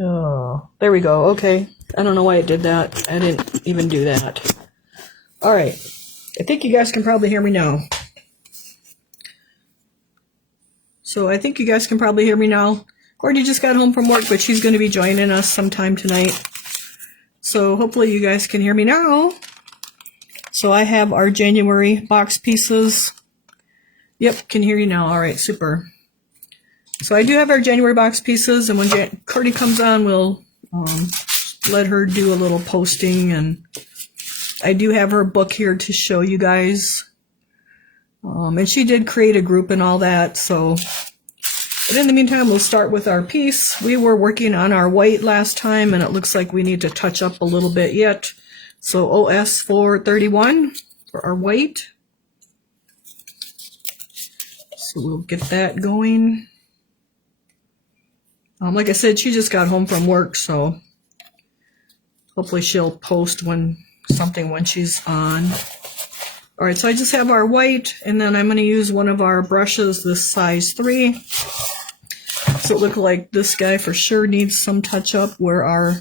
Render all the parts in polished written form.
Oh, there we go. Okay. I don't know why it did that. I didn't even do that. All right. I think you guys can probably hear me now. So I think you guys can probably hear me now. Gordy just got home from work, but she's going to be joining us sometime tonight. So hopefully you guys can hear me now. So I have our January box pieces. Yep, can hear you now. All right, super. So I do have our January box pieces, and when Gordy comes on, we'll let her do a little posting. And I do have her book here to show you guys. And she did create a group and all that, so... But in the meantime, we'll start with our piece. We were working on our white last time, and it looks like we need to touch up a little bit yet. So OS 431 for our white. So we'll get that going. Like I said, she just got home from work, so hopefully she'll post something when she's on. All right, so I just have our white, and then I'm going to use one of our brushes, this size 3. So it looks like this guy for sure needs some touch up where our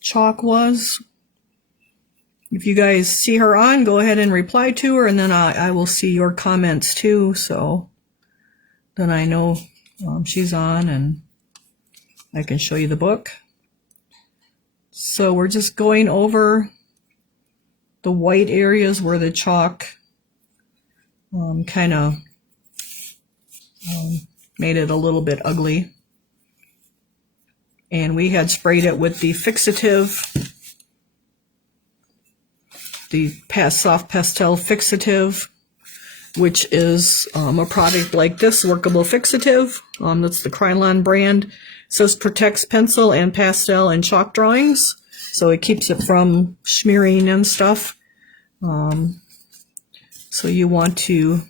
chalk was. If you guys see her on, go ahead and reply to her, and then I will see your comments too, so then I know she's on and I can show you the book. So we're just going over the white areas where the chalk kind of made it a little bit ugly. And we had sprayed it with the fixative, the soft pastel fixative, which is a product like this, workable fixative. That's the Krylon brand. It says protects pencil and pastel and chalk drawings, so it keeps it from smearing and stuff. So you want to...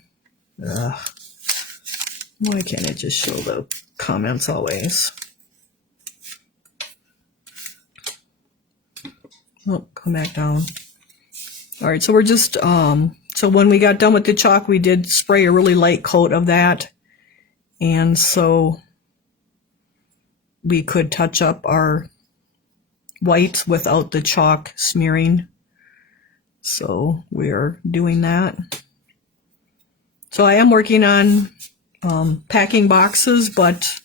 why can't it just show the comments always? Oh, come back down. All right, so we're just, so when we got done with the chalk, we did spray a really light coat of that. And so we could touch up our white without the chalk smearing. So we're doing that. So I am working on packing boxes, but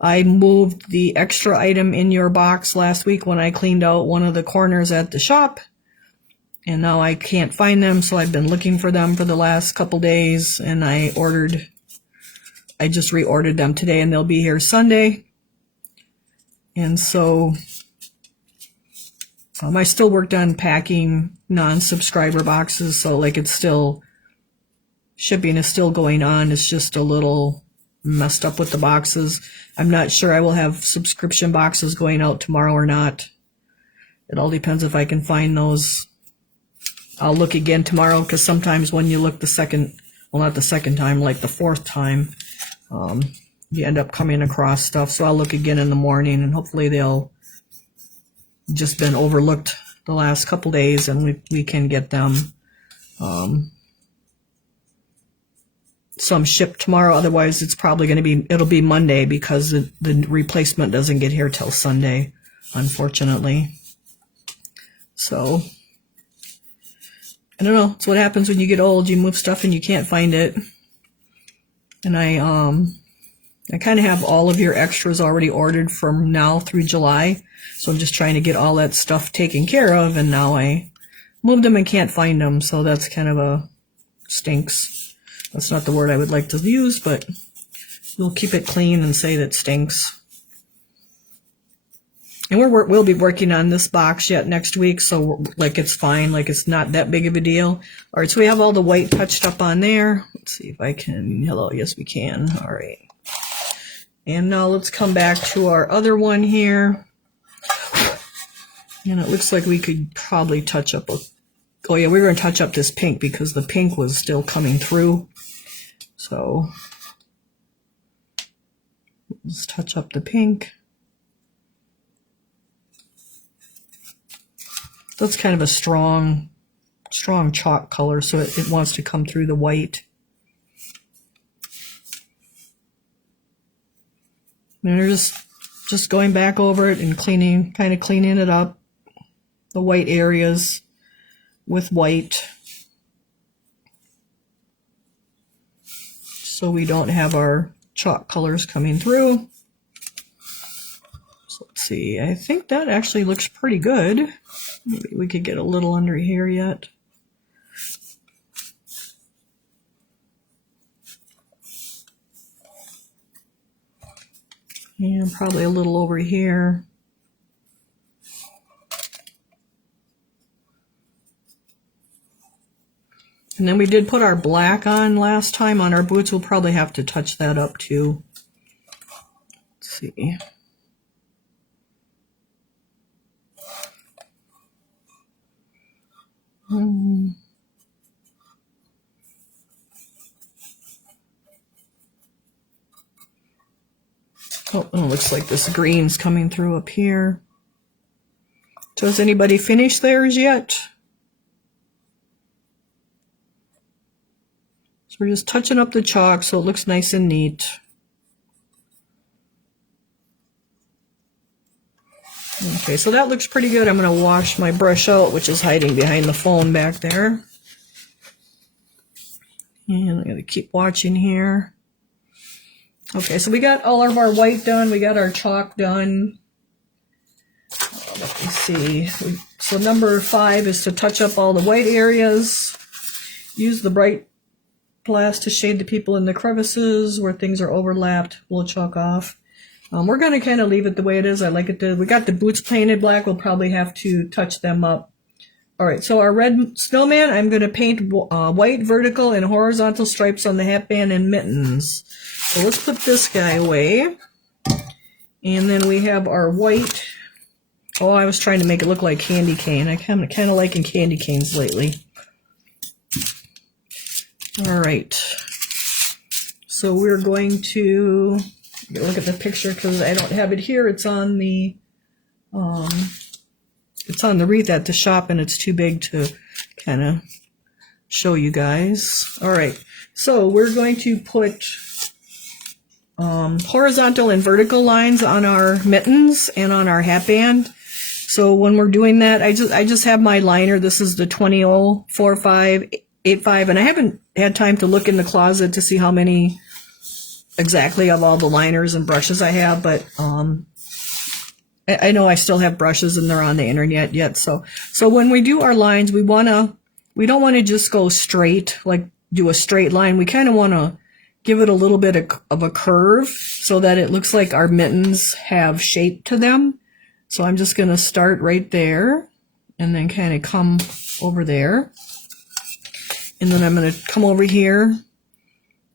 I moved the extra item in your box last week when I cleaned out one of the corners at the shop, and now I can't find them, so I've been looking for them for the last couple days, and I just reordered them today, and they'll be here Sunday. And so I still worked on packing non-subscriber boxes, so like it's still... shipping is still going on. It's just a little messed up with the boxes. I'm not sure I will have subscription boxes going out tomorrow or not. It all depends if I can find those. I'll look again tomorrow, because sometimes when you look the second, well, not the second time, like the fourth time, you end up coming across stuff. So I'll look again in the morning, and hopefully they'll just been overlooked the last couple days, and we can get them some shipped tomorrow. Otherwise it's probably going to be, it'll be Monday, because the replacement doesn't get here till Sunday, unfortunately. So I don't know, it's what happens when you get old. You move stuff and you can't find it. And I kind of have all of your extras already ordered from now through July, so I'm just trying to get all that stuff taken care of, and now I moved them and can't find them, so that's kind of a stinks. That's not the word I would like to use, but we'll keep it clean and say that stinks. And we'll be working on this box yet next week, so like it's fine, like it's not that big of a deal. All right, so we have all the white touched up on there. Let's see if I can, hello, yes we can. All right. And now let's come back to our other one here. And it looks like we could probably touch up oh yeah, we were going to touch up this pink because the pink was still coming through. So let's touch up the pink. That's kind of a strong chalk color, so it wants to come through the white. And we're just going back over it and kind of cleaning it up, the white areas with white, so we don't have our chalk colors coming through. So let's see, I think that actually looks pretty good. Maybe we could get a little under here yet. And probably a little over here. And then we did put our black on last time on our boots. We'll probably have to touch that up too. Let's see. Oh, it looks like this green's coming through up here. So has anybody finished theirs yet? So we're just touching up the chalk so it looks nice and neat. Okay, so that looks pretty good. I'm going to wash my brush out, which is hiding behind the phone back there. And I'm going to keep watching here. Okay, so we got all of our white done. We got our chalk done. Let me see. So number 5 is to touch up all the white areas. Use the bright glass to shade the people in the crevices where things are overlapped. We'll chalk off. We're going to kind of leave it the way it is. I like it. We got the boots painted black. We'll probably have to touch them up. All right, so our red snowman, I'm going to paint white vertical and horizontal stripes on the hatband and mittens. So let's put this guy away. And then we have our white. Oh, I was trying to make it look like candy cane. I kind of liking candy canes lately. All right. So we're going to look at the picture because I don't have it here. It's on the wreath at the shop, and it's too big to kind of show you guys. All right. So we're going to put horizontal and vertical lines on our mittens and on our hatband. So when we're doing that, I just have my liner. This is the 204585, and I haven't had time to look in the closet to see how many exactly of all the liners and brushes I have, but I know I still have brushes and they're on the internet yet. So when we do our lines, we don't want to just go straight, like do a straight line. We kind of want to give it a little bit of a curve so that it looks like our mittens have shape to them. So I'm just going to start right there and then kind of come over there. And then I'm going to come over here,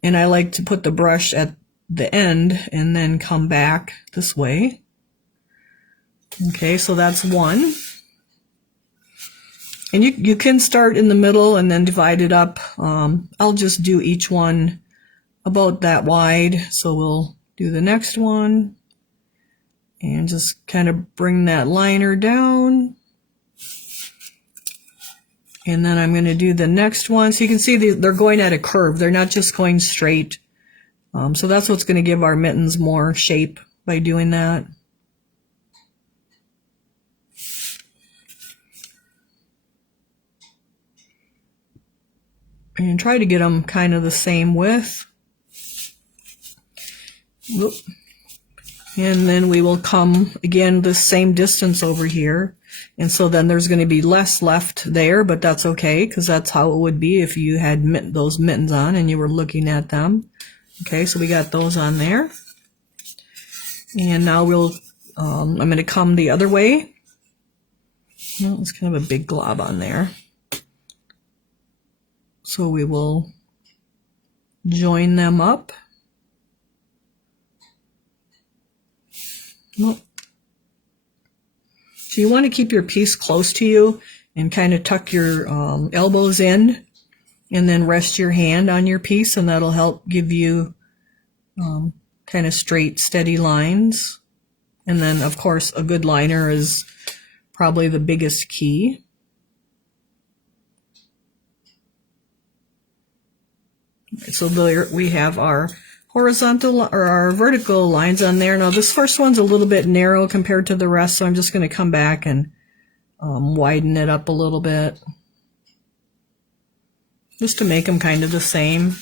and I like to put the brush at the end and then come back this way. Okay, so that's one. And you can start in the middle and then divide it up. I'll just do each one about that wide. So we'll do the next one and just kind of bring that liner down. And then I'm going to do the next one. So you can see they're going at a curve. They're not just going straight. So that's what's going to give our mittens more shape by doing that. And try to get them kind of the same width. Whoop. And then we will come again the same distance over here. And so then there's going to be less left there, but that's okay because that's how it would be if you had those mittens on and you were looking at them. Okay, so we got those on there. And now I'm going to come the other way. Well, it's kind of a big glob on there. So we will join them up. Well, so you want to keep your piece close to you and kind of tuck your elbows in and then rest your hand on your piece, and that'll help give you kind of straight, steady lines. And then, of course, a good liner is probably the biggest key. So there we have our horizontal or our vertical lines on there. Now this first one's a little bit narrow compared to the rest, so I'm just going to come back and widen it up a little bit, just to make them kind of the same.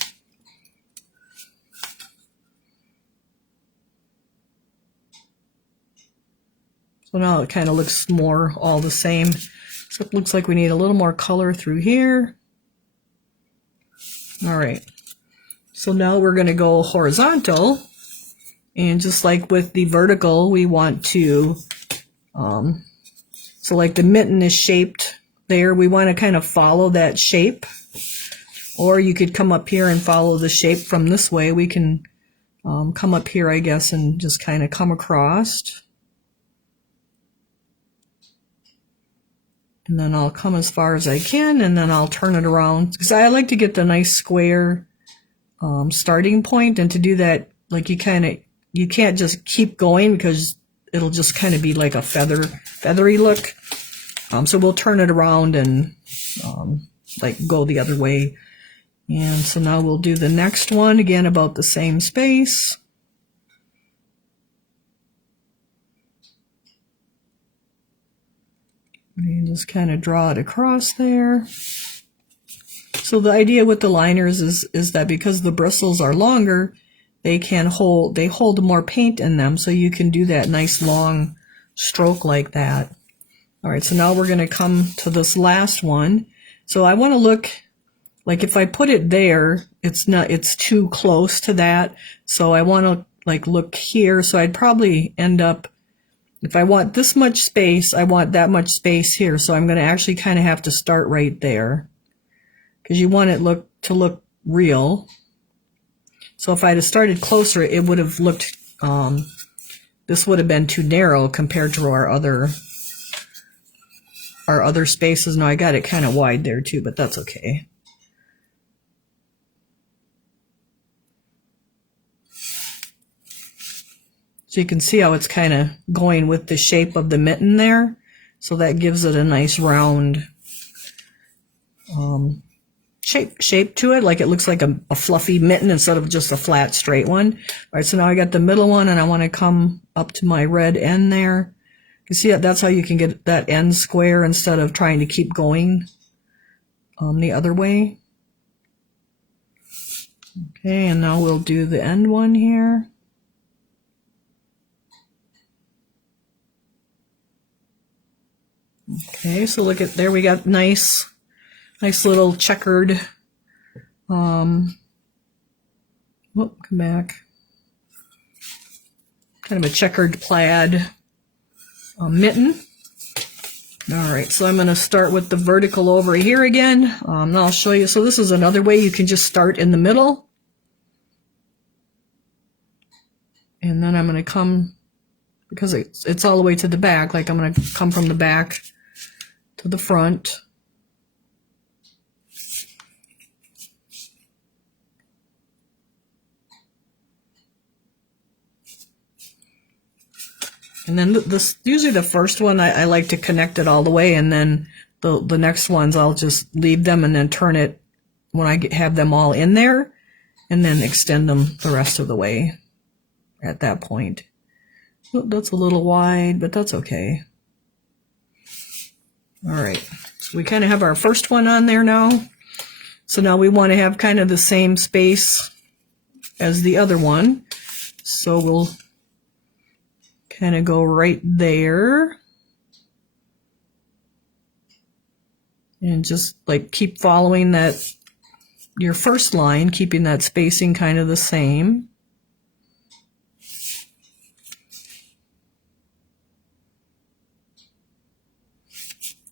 So now it kind of looks more all the same. So it looks like we need a little more color through here. All right. So now we're going to go horizontal. And just like with the vertical, we want to, so like the mitten is shaped there, we want to kind of follow that shape. Or you could come up here and follow the shape from this way. We can come up here, I guess, and just kind of come across. And then I'll come as far as I can, and then I'll turn it around. Because I like to get the nice square starting point, and to do that, like you can't just keep going because it'll just kind of be like a feathery look. So we'll turn it around and like go the other way. And so now we'll do the next one, again about the same space. And just kind of draw it across there. So the idea with the liners is that because the bristles are longer, they hold more paint in them, so you can do that nice long stroke like that. All right, so now we're going to come to this last one. So I want to look, like if I put it there, it's too close to that. So I want to like look here. So I'd probably end up, if I want this much space, I want that much space here. So I'm going to actually kind of have to start right there, because you want it to look real. So if I'd have started closer, it would have looked, this would have been too narrow compared to our other spaces. Now I got it kind of wide there too, but that's okay. So you can see how it's kind of going with the shape of the mitten there. So that gives it a nice round shape to it, like it looks like a fluffy mitten instead of just a flat straight one. All right, so now I got the middle one, and I want to come up to my red end there. You see that's how you can get that end square instead of trying to keep going the other way. Okay, and now we'll do the end one here. Okay, so look at there, we got nice little checkered, come back, kind of a checkered plaid mitten. All right, so I'm going to start with the vertical over here again. Now I'll show you. So this is another way you can just start in the middle. And then I'm going to come, because it's all the way to the back, like I'm going to come from the back to the front. And then usually the first one, I like to connect it all the way, and then the next ones I'll just leave them and then turn it when I have them all in there, and then extend them the rest of the way at that point. Oh, that's a little wide, but that's okay. All right, so we kind of have our first one on there now. So now we want to have kind of the same space as the other one. So we'll kind of go right there. And just like keep following your first line, keeping that spacing kind of the same.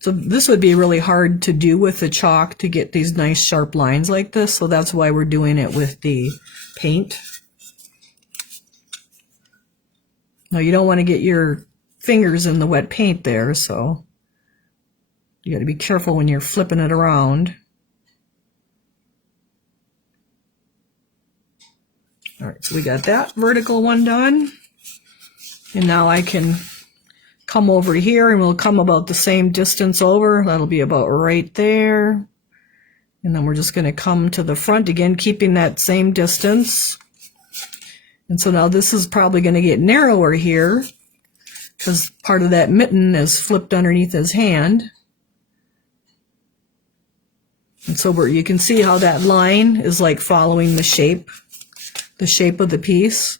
So this would be really hard to do with the chalk to get these nice sharp lines like this. So that's why we're doing it with the paint. Now you don't want to get your fingers in the wet paint there, so you got to be careful when you're flipping it around. All right, so we got that vertical one done. And now I can come over here, and we'll come about the same distance over. That'll be about right there. And then we're just going to come to the front again, keeping that same distance. And so now this is probably going to get narrower here because part of that mitten is flipped underneath his hand. And so you can see how that line is like following the shape of the piece.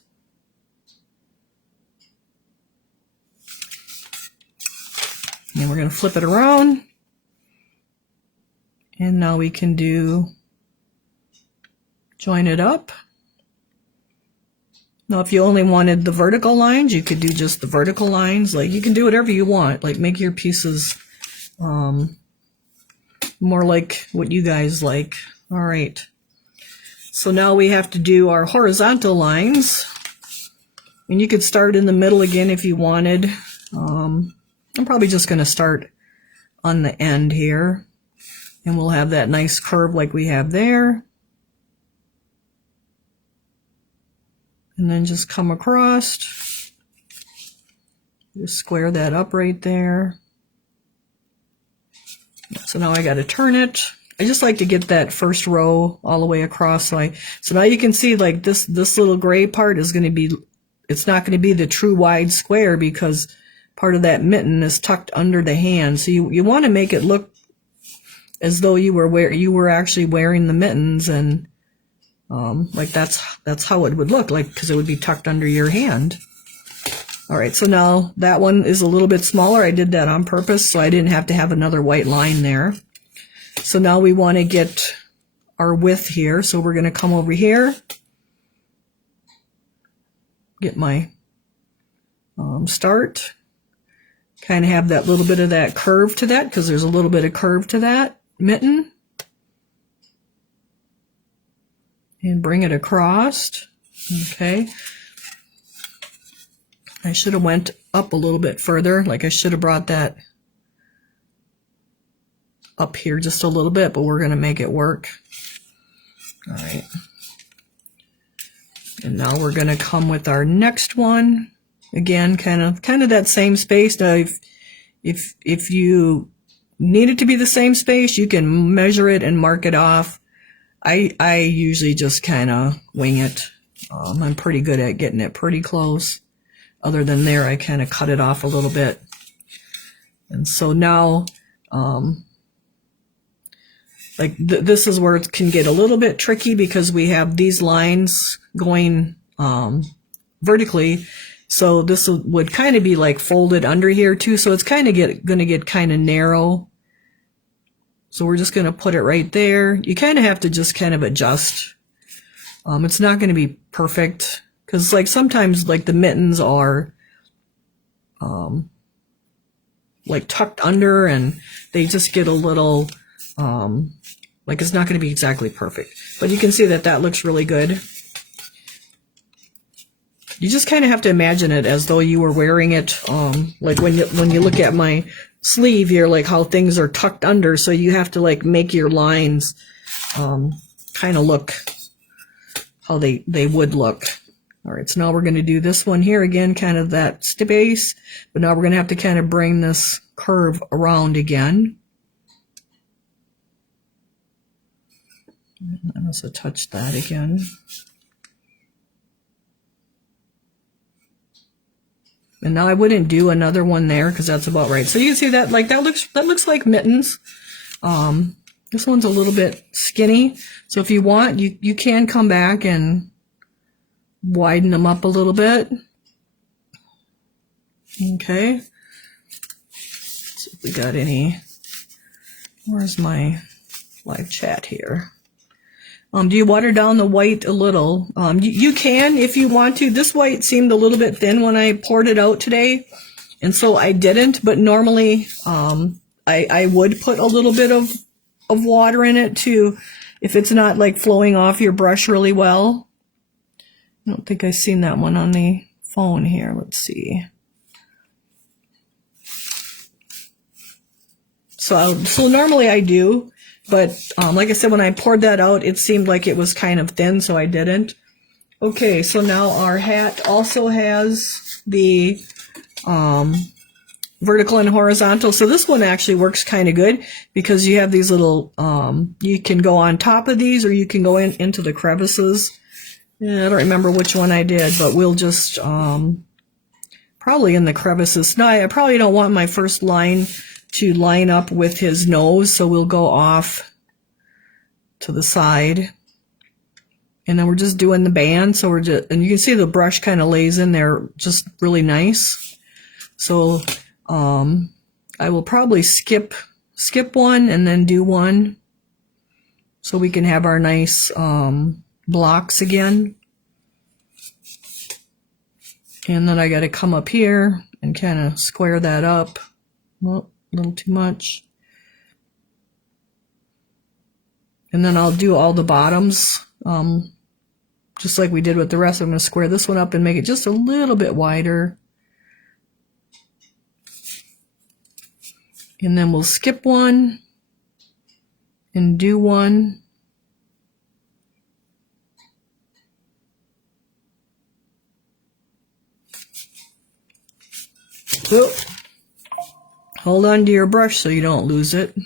And we're going to flip it around. And now we can join it up. Now if you only wanted the vertical lines, you could do just the vertical lines. Like you can do whatever you want. Like make your pieces more like what you guys like. All right. So now we have to do our horizontal lines. And you could start in the middle again if you wanted. I'm probably just going to start on the end here. And we'll have that nice curve like we have there. And then just come across. Just square that up right there. So now I got to turn it. I just like to get that first row all the way across. So now you can see like this little gray part is going to be, it's not going to be the true wide square because part of that mitten is tucked under the hand. So you want to make it look as though you were actually wearing the mittens, and like that's how it would look like, because it would be tucked under your hand. All right, so now that one is a little bit smaller. I did that on purpose so I didn't have to have another white line there. So now we want to get our width here. So we're going to come over here, get my start, kind of have that little bit of that curve to that, because there's a little bit of curve to that mitten, and bring it across. Okay. I should have went up a little bit further. Like I should have brought that up here just a little bit, but we're going to make it work. All right. And now we're going to come with our next one. Again, kind of that same space. Now, if you need it to be the same space, you can measure it and mark it off. I usually just kind of wing it. I'm pretty good at getting it pretty close. Other than there, I kind of cut it off a little bit. And so now, like this is where it can get a little bit tricky, because we have these lines going vertically. So this would kind of be like folded under here too. So it's kind of going to get kind of narrow. So we're just going to put it right there. You kind of have to just kind of adjust. It's not going to be perfect, because like sometimes like the mittens are like tucked under, and they just get a little like it's not going to be exactly perfect. But you can see that looks really good. You just kind of have to imagine it as though you were wearing it, like when you look at my sleeve here, like how things are tucked under. So you have to like make your lines kind of look how they would look. All right, so now we're going to do this one here again, kind of that space, but now we're going to have to kind of bring this curve around again. I must have touched that again. And now I wouldn't do another one there, because that's about right. So you can see that, like that looks like mittens. This one's a little bit skinny. So if you want, you can come back and widen them up a little bit. Okay. Let's see if we got any. Where's my live chat here? Do you water down the white a little? You can if you want to. This white seemed a little bit thin when I poured it out today, and so I didn't. But normally, I would put a little bit of water in it too, if it's not like flowing off your brush really well. I don't think I've seen that one on the phone here. Let's see. So normally I do. But like I said, when I poured that out, it seemed like it was kind of thin, so I didn't. Okay, so now our hat also has the vertical and horizontal. So this one actually works kind of good, because you have these little, you can go on top of these, or you can go into the crevices. Yeah, I don't remember which one I did, but we'll just probably in the crevices. No, I probably don't want my first line to line up with his nose, so we'll go off to the side. And then we're just doing the band, so we're just, and you can see the brush kind of lays in there just really nice. So I will probably skip one and then do one, so we can have our nice blocks again. And then I got to come up here and kind of square that up. Well, a little too much. And then I'll do all the bottoms, just like we did with the rest. I'm going to square this one up and make it just a little bit wider. And then we'll skip one and do one. Oop. Hold on to your brush so you don't lose it.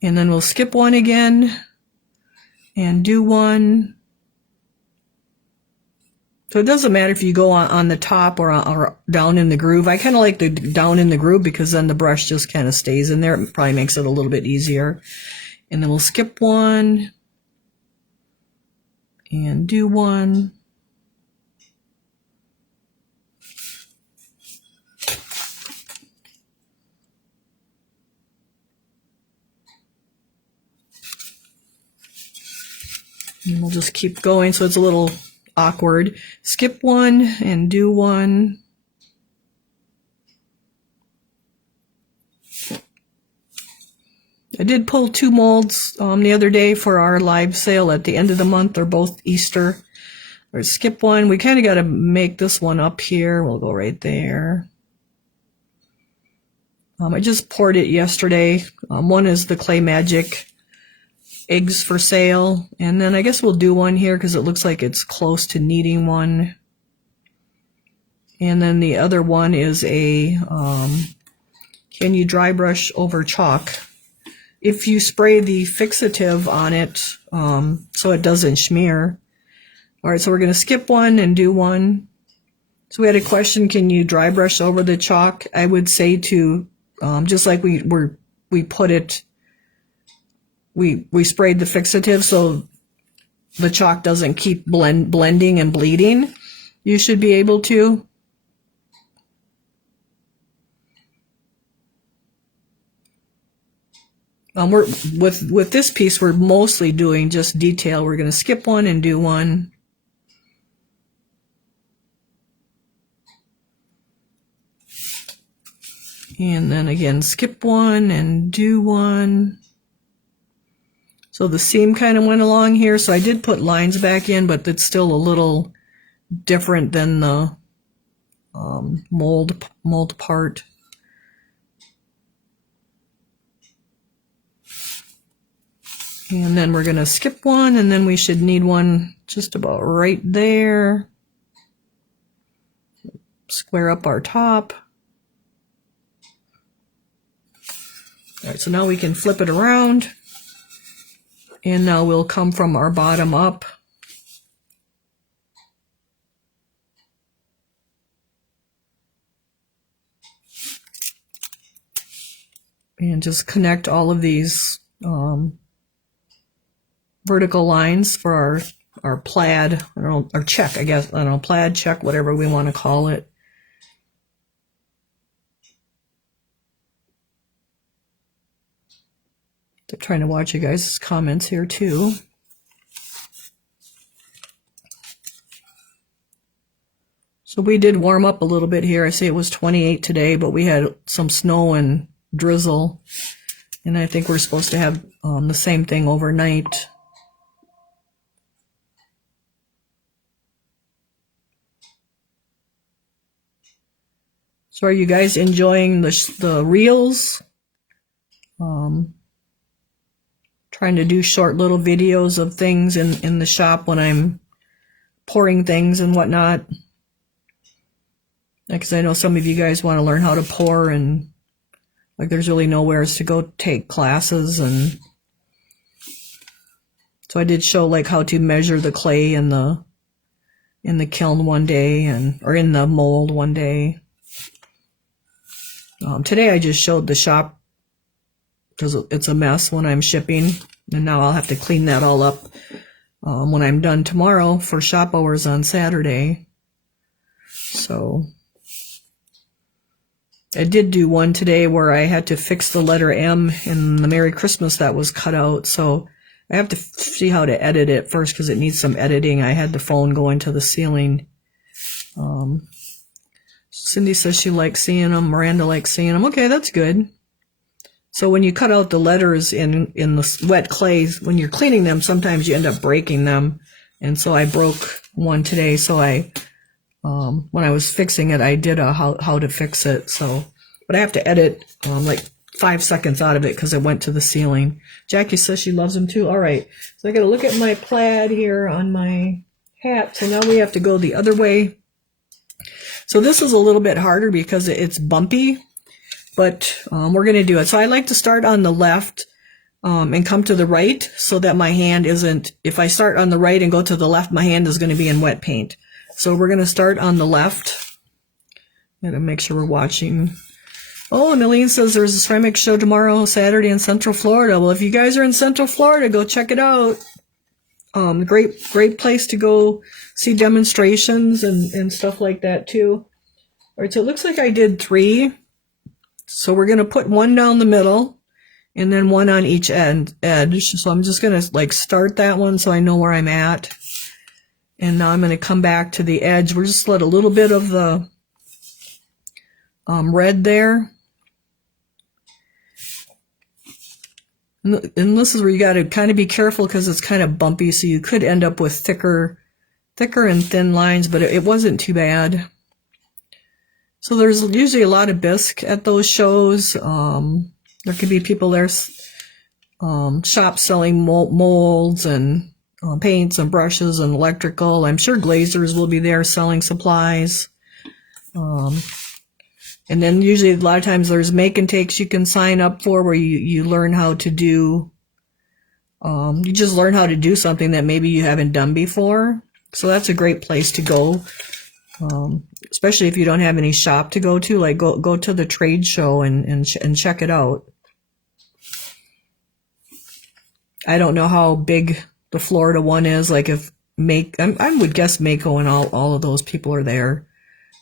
And then we'll skip one again and do one. So it doesn't matter if you go on the top or down in the groove. I kind of like the down in the groove because then the brush just kind of stays in there. It probably makes it a little bit easier. And then we'll skip one and do one. And we'll just keep going so it's a little awkward. Skip one and do one. I did pull 2 molds the other day for our live sale at the end of the month. They're both Easter. Or skip one. We kind of got to make this one up here. We'll go right there. I just poured it yesterday. One is the Clay Magic eggs for sale, and then I guess we'll do one here because it looks like it's close to needing one. And then the other one is a can you dry brush over chalk if you spray the fixative on it so it doesn't smear. All right, so we're going to skip one and do one. So we had a question, can you dry brush over the chalk? I would say to just like we put it, we sprayed the fixative so the chalk doesn't keep blending and bleeding. You should be able to. We're with this piece, we're mostly doing just detail. We're going to skip one and do one. And then again, skip one and do one. So the seam kind of went along here, so I did put lines back in, but it's still a little different than the mold part. And then we're going to skip one, and then we should need one just about right there. Square up our top. All right, so now we can flip it around. And now we'll come from our bottom up. And just connect all of these vertical lines for our plaid, I don't know, our check, I guess, I don't know, plaid, check, whatever we want to call it. I'm trying to watch you guys' comments here too. So we did warm up a little bit here. I say it was 28 today, but we had some snow and drizzle. And I think we're supposed to have the same thing overnight. So are you guys enjoying the reels? Trying to do short little videos of things in the shop when I'm pouring things and whatnot. Because I know some of you guys want to learn how to pour, and like there's really nowhere to go take classes, and So I did show like how to measure the clay in the kiln one day, or in the mold one day. Today I just showed the shop because it's a mess when I'm shipping, and now I'll have to clean that all up when I'm done tomorrow for shop hours on Saturday. So I did do one today where I had to fix the letter M in the Merry Christmas that was cut out, so I have to see how to edit it first because it needs some editing. I had the phone go into the ceiling. Cindy says she likes seeing them. Miranda likes seeing them. Okay, that's good. So when you cut out the letters in the wet clay, when you're cleaning them, sometimes you end up breaking them. And so I broke one today. So when I was fixing it, I did a how to fix it. So, but I have to edit like 5 seconds out of it because it went to the ceiling. Jackie says she loves them too. All right. So I got to look at my plaid here on my hat. So now we have to go the other way. So this is a little bit harder because it's bumpy, but we're going to do it. So I like to start on the left and come to the right so that my hand isn't, if I start on the right and go to the left, my hand is going to be in wet paint. So we're going to start on the left. Gotta make sure we're watching. Oh, and Eileen says there's a ceramic show tomorrow, Saturday in Central Florida. Well, if you guys are in Central Florida, go check it out. Great place to go see demonstrations and stuff like that too. All right, so it looks like I did 3. So we're going to put one down the middle and then one on each edge. So I'm just going to like start that one so I know where I'm at. And now I'm going to come back to the edge. We're just let a little bit of the red there. And this is where you got to kind of be careful because it's kind of bumpy, so you could end up with thicker and thin lines, but it wasn't too bad. So there's usually a lot of bisque at those shows. There could be people there, shops selling molds and paints and brushes and electrical. I'm sure glazers will be there selling supplies. And then usually a lot of times there's make and takes you can sign up for where you learn how to do, you just learn how to do something that maybe you haven't done before. So that's a great place to go, especially if you don't have any shop to go to, like go to the trade show and check it out. I don't know how big the Florida one is, like if I would guess Mako and all of those people are there.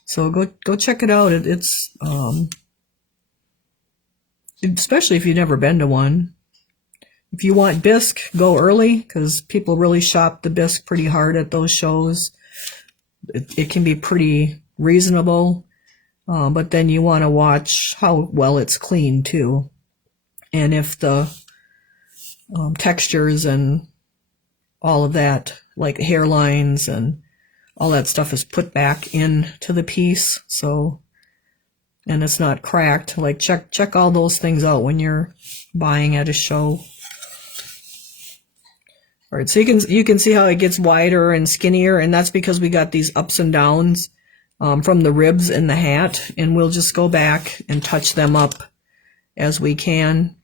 So go check it out. It's especially if you've never been to one. If you want bisque, go early because people really shop the bisque pretty hard at those shows. It can be pretty reasonable, but then you want to watch how well it's cleaned too, and if the textures and all of that, like hairlines and all that stuff, is put back into the piece, so, and it's not cracked. Like check all those things out when you're buying at a show. All right, so you can see how it gets wider and skinnier, and that's because we got these ups and downs from the ribs in the hat, and we'll just go back and touch them up as we can.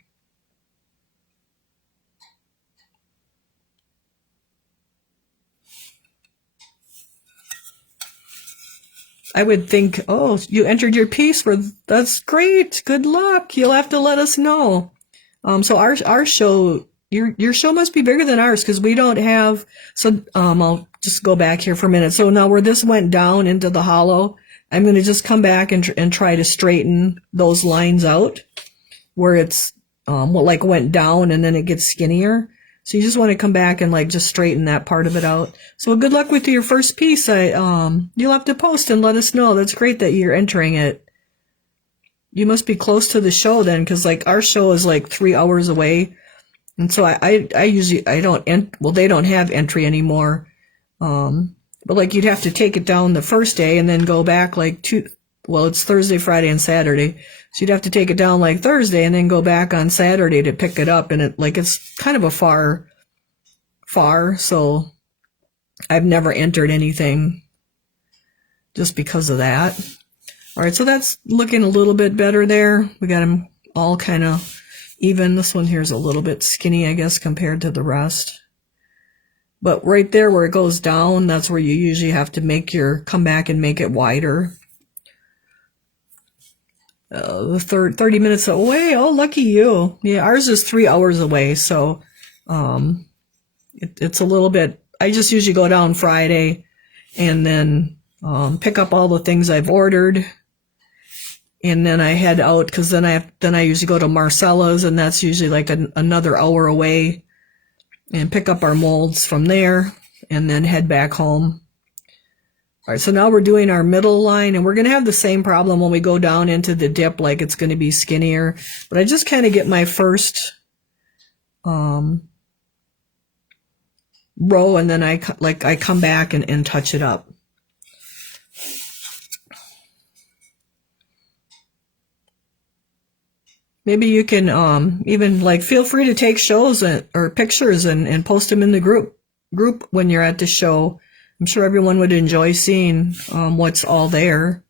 I would think, oh, you entered your piece that's great. Good luck. You'll have to let us know. So our show, your show must be bigger than ours because we don't have, so I'll just go back here for a minute. So now where this went down into the hollow, I'm going to just come back and try to straighten those lines out where it's like went down and then it gets skinnier. So you just want to come back and like just straighten that part of it out. So good luck with your first piece. You'll have to post and let us know. That's great that you're entering it. You must be close to the show then, because like our show is like 3 hours away, and so I usually they don't have entry anymore. But like you'd have to take it down the first day and then go back like it's Thursday, Friday, and Saturday. So you'd have to take it down like Thursday and then go back on Saturday to pick it up. And it's kind of a far. So I've never entered anything just because of that. All right. So that's looking a little bit better there. We got them all kind of even. This one here is a little bit skinny, I guess, compared to the rest. But right there where it goes down, that's where you usually have to come back and make it wider. The 30 minutes away. Oh, lucky you. Yeah, ours is 3 hours away, so it's a little bit. I just usually go down Friday and then pick up all the things I've ordered, and then I head out because then I usually go to Marcella's, and that's usually like another hour away, and pick up our molds from there, and then head back home. All right, so now we're doing our middle line, and we're going to have the same problem when we go down into the dip, like it's going to be skinnier. But I just kind of get my first row, and then I come back and touch it up. Maybe you can even feel free to take shows or pictures and post them in the group when you're at the show. I'm sure everyone would enjoy seeing what's all there.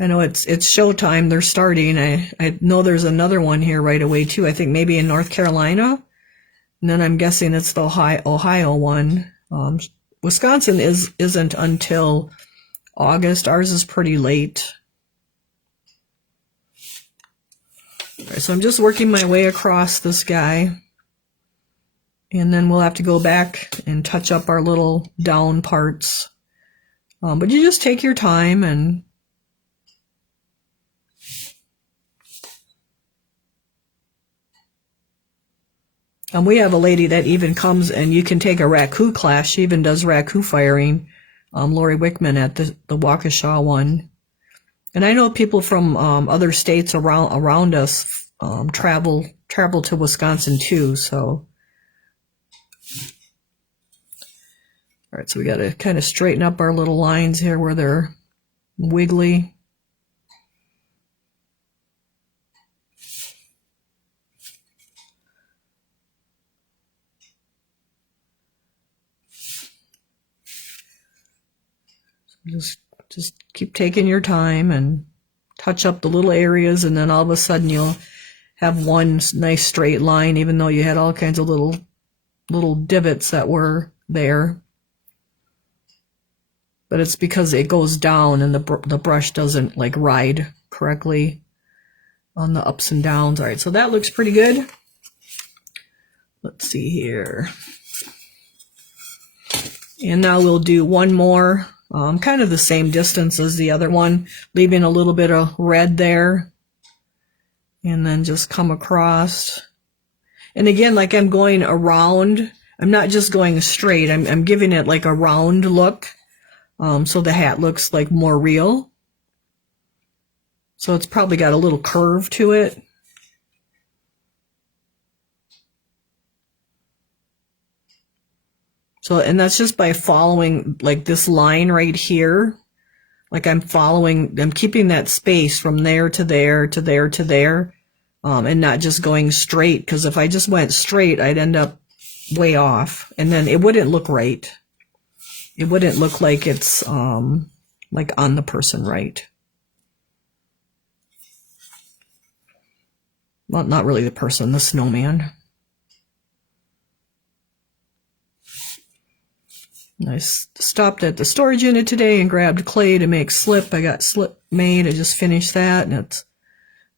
I know it's showtime. They're starting. I know there's another one here right away too. I think maybe in North Carolina. And then I'm guessing it's the Ohio one. Wisconsin isn't until August. Ours is pretty late. All right, so I'm just working my way across this guy. And then we'll have to go back and touch up our little down parts. But you just take your time and we have a lady that even comes, and you can take a raku class. She even does raku firing. Lori Wickman at the Waukesha one. And I know people from other states around us travel to Wisconsin too, so. All right, so we got to kind of straighten up our little lines here where they're wiggly. Just keep taking your time and touch up the little areas, and then all of a sudden you'll have one nice straight line, even though you had all kinds of little divots that were there. But it's because it goes down and the brush doesn't ride correctly on the ups and downs. All right, so that looks pretty good. Let's see here. And now we'll do one more, kind of the same distance as the other one, leaving a little bit of red there. And then just come across. And again, I'm going around. I'm not just going straight. I'm giving it a round look. So the hat looks more real. So it's probably got a little curve to it. So, and that's just by following this line right here. I'm keeping that space from there to there to there to there, and not just going straight, because if I just went straight, I'd end up way off, and then it wouldn't look right. It wouldn't look like it's on the person right. Well, not really the person, the snowman. I stopped at the storage unit today and grabbed clay to make slip. I got slip made. I just finished that, and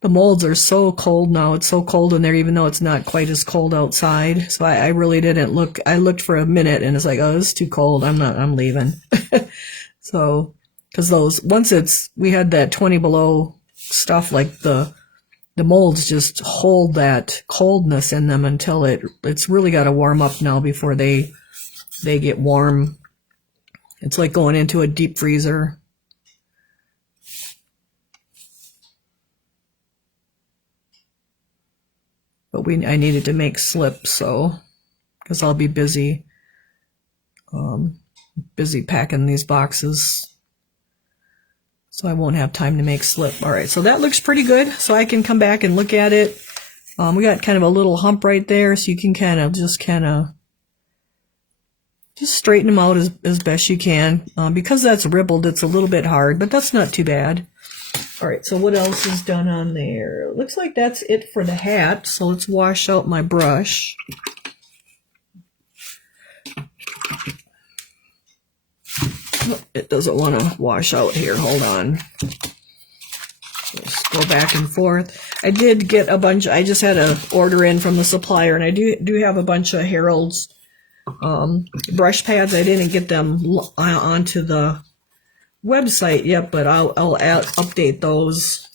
the molds are so cold now. It's so cold in there, even though it's not quite as cold outside. So I really didn't look. I looked for a minute, and it's oh, it's too cold. I'm leaving. So, because we had that 20 below stuff, the molds just hold that coldness in them until it's really got to warm up now before they get warm. It's like going into a deep freezer. But I needed to make slip, so, because I'll be busy packing these boxes. So I won't have time to make slip. All right, so that looks pretty good. So I can come back and look at it. We got kind of a little hump right there, so you can just straighten them out as best you can. Because that's rippled, it's a little bit hard, but that's not too bad. All right, so what else is done on there? Looks like that's it for the hat. So let's wash out my brush. Oh, it doesn't want to wash out here. Hold on. Just go back and forth. I did get a bunch. I just had an order in from the supplier, and I do have a bunch of Harold's brush pads. I didn't get them onto the website yet, but I'll update those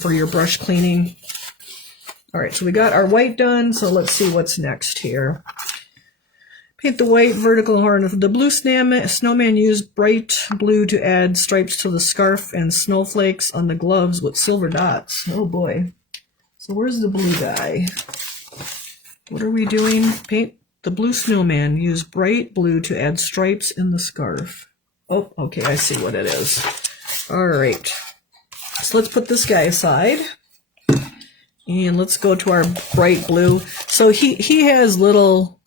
for your brush cleaning. All right, so we got our white done. So let's see what's next here. Paint the white vertical horn of the blue snowman. Used bright blue to add stripes to the scarf and snowflakes on the gloves with silver dots. Oh boy. So where's the blue guy? What are we doing? Paint the blue snowman. Use bright blue to add stripes in the scarf. Oh, okay, I see what it is. All right. So let's put this guy aside. And let's go to our bright blue. So he has little...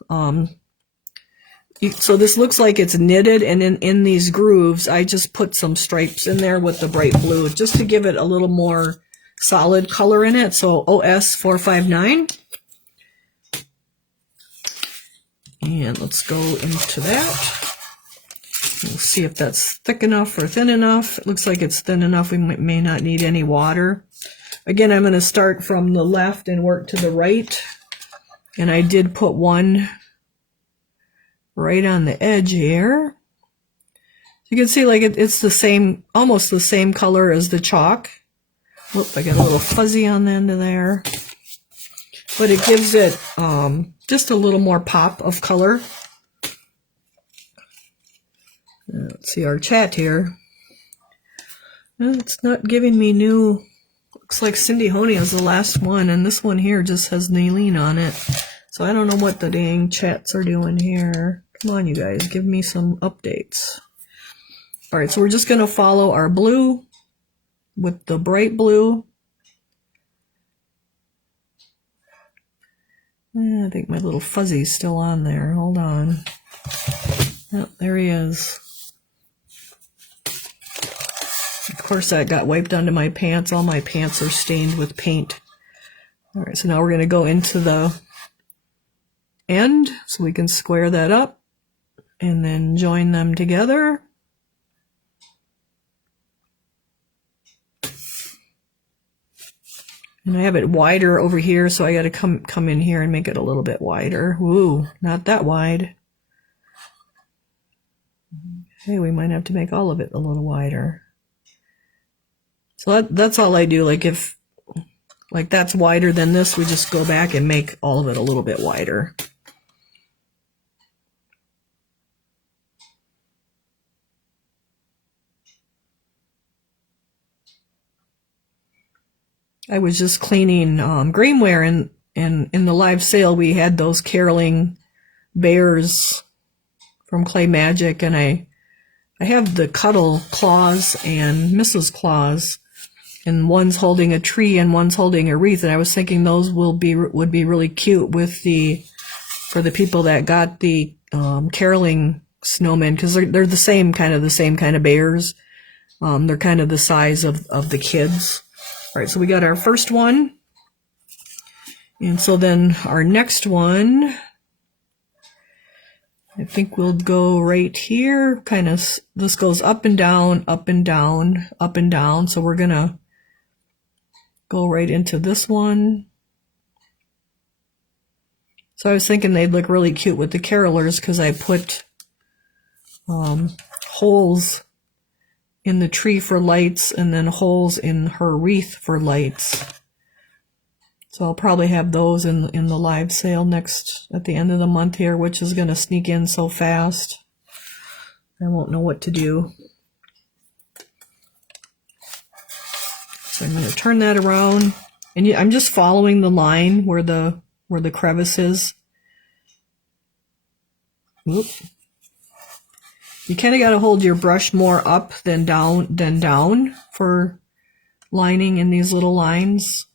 so this looks like it's knitted, and in these grooves, I just put some stripes in there with the bright blue, just to give it a little more solid color in it. So OS 459. And let's go into that. We'll see if that's thick enough or thin enough. It looks like it's thin enough. We may not need any water. Again, I'm going to start from the left and work to the right. And I did put one right on the edge here. You can see like it's the same, almost the same color as the chalk. Whoop, I got a little fuzzy on the end of there. But it gives it just a little more pop of color. Let's see our chat here. Well, it's not giving me new. Looks like Cindy Honey is the last one, and this one here just has Nailene on it. So I don't know what the dang chats are doing here. Come on, you guys, give me some updates. All right, so we're just going to follow our blue with the bright blue. I think my little fuzzy's still on there. Hold on. Oh, there he is. Of course, that got wiped onto my pants. All my pants are stained with paint. All right, so now we're going to go into the end so we can square that up and then join them together. And I have it wider over here, so I got to come in here and make it a little bit wider. Ooh, not that wide. Hey, we might have to make all of it a little wider. So that's all I do. Like if that's wider than this, we just go back and make all of it a little bit wider. I was just cleaning Greenware, and in the live sale we had those caroling bears from Clay Magic, and I have the Cuddle Claus and Mrs. Claus, and one's holding a tree and one's holding a wreath, and I was thinking those would be really cute with for the people that got the caroling snowmen, because they're the same kind of bears. They're kind of the size of the kids. All right, so we got our first one. And so then our next one, I think we'll go right here. Kind of, this goes up and down, up and down, up and down. So we're going to go right into this one. So I was thinking they'd look really cute with the carolers because I put holes in the tree for lights and then holes in her wreath for lights. So I'll probably have those in the live sale next at the end of the month here, which is going to sneak in so fast. I won't know what to do. So I'm going to turn that around, and I'm just following the line where the crevice is. Oop. You kind of got to hold your brush more up than down for lining in these little lines.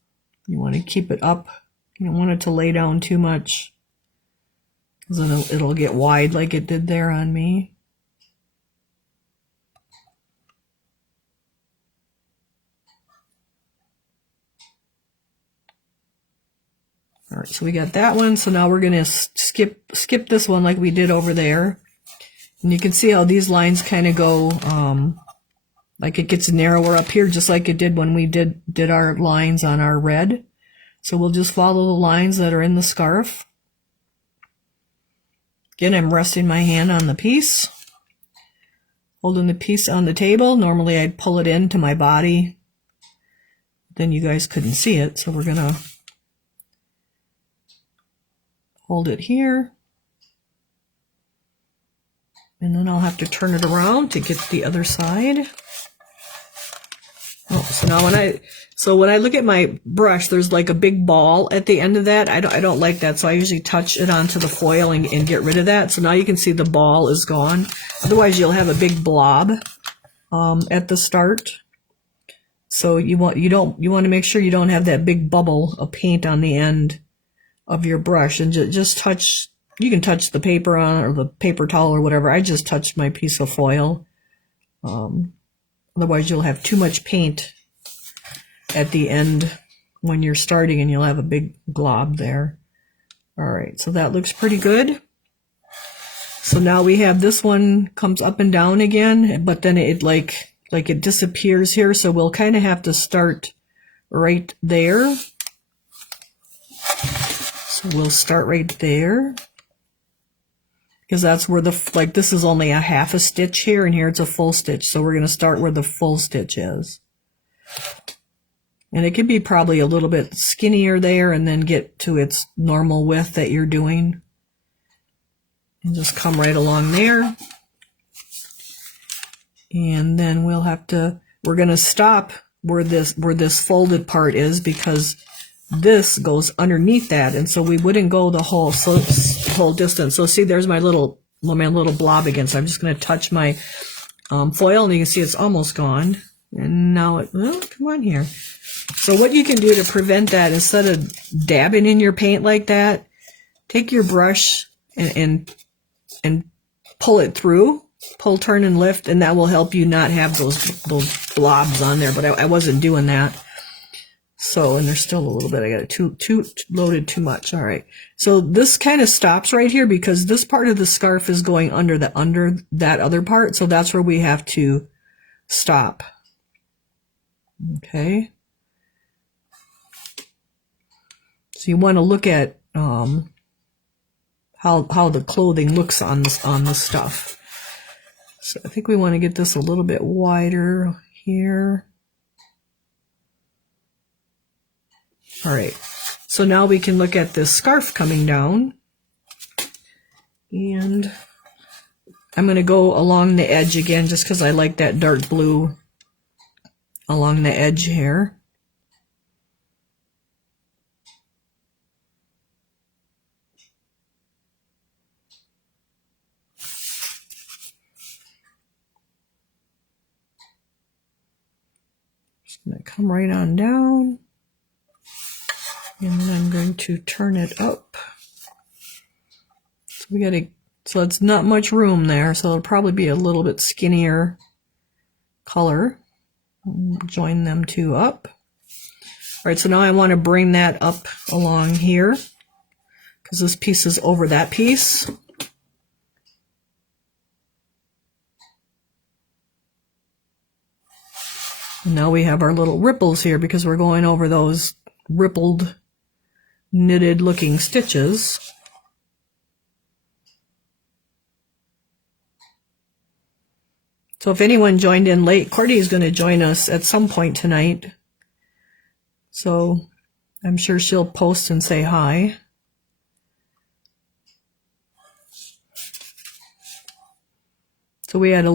You want to keep it up. You don't want it to lay down too much, because then it'll get wide like it did there on me. All right, so we got that one. So now we're going to skip this one like we did over there. And you can see how these lines kind of go, like it gets narrower up here, just like it did when we did our lines on our red. So we'll just follow the lines that are in the scarf. Again, I'm resting my hand on the piece, holding the piece on the table. Normally I'd pull it into my body. Then you guys couldn't see it, so we're going to hold it here. And then I'll have to turn it around to get the other side. Oh, so now when I look at my brush, there's like a big ball at the end of that. I don't like that, so I usually touch it onto the foil and get rid of that. So now you can see the ball is gone. Otherwise, you'll have a big blob at the start. So you want to make sure you don't have that big bubble of paint on the end of your brush, and just touch. You can touch the paper on or the paper towel or whatever. I just touched my piece of foil. Otherwise, you'll have too much paint at the end when you're starting, and you'll have a big glob there. All right, so that looks pretty good. So now we have this one comes up and down again, but then it like it disappears here. So we'll kind of have to start right there. So we'll start right there, because that's where this is only a half a stitch here, and here it's a full stitch. So we're going to start where the full stitch is. And it could be probably a little bit skinnier there and then get to its normal width that you're doing. And just come right along there. And then we're going to stop where this folded part is, because this goes underneath that, and so we wouldn't go the whole distance. So see, there's my little blob again. So I'm just going to touch my foil, and you can see it's almost gone. And now come on here. So what you can do to prevent that, instead of dabbing in your paint like that, take your brush and pull it through, turn and lift, and that will help you not have those blobs on there. But I wasn't doing that. So, and there's still a little bit. I got it loaded too much. All right. So this kind of stops right here, because this part of the scarf is going under that other part. So that's where we have to stop. Okay. So you want to look at how the clothing looks on the stuff. So I think we want to get this a little bit wider here. All right, so now we can look at this scarf coming down, and I'm going to go along the edge again, just because I like that dark blue along the edge here. Just going to come right on down. And then I'm going to turn it up. So it's not much room there, so it'll probably be a little bit skinnier color. Join them two up. All right, so now I want to bring that up along here, because this piece is over that piece. And now we have our little ripples here, because we're going over those rippled knitted looking stitches. So if anyone joined in late, Courtney is going to join us at some point tonight. So I'm sure she'll post and say hi. So we had I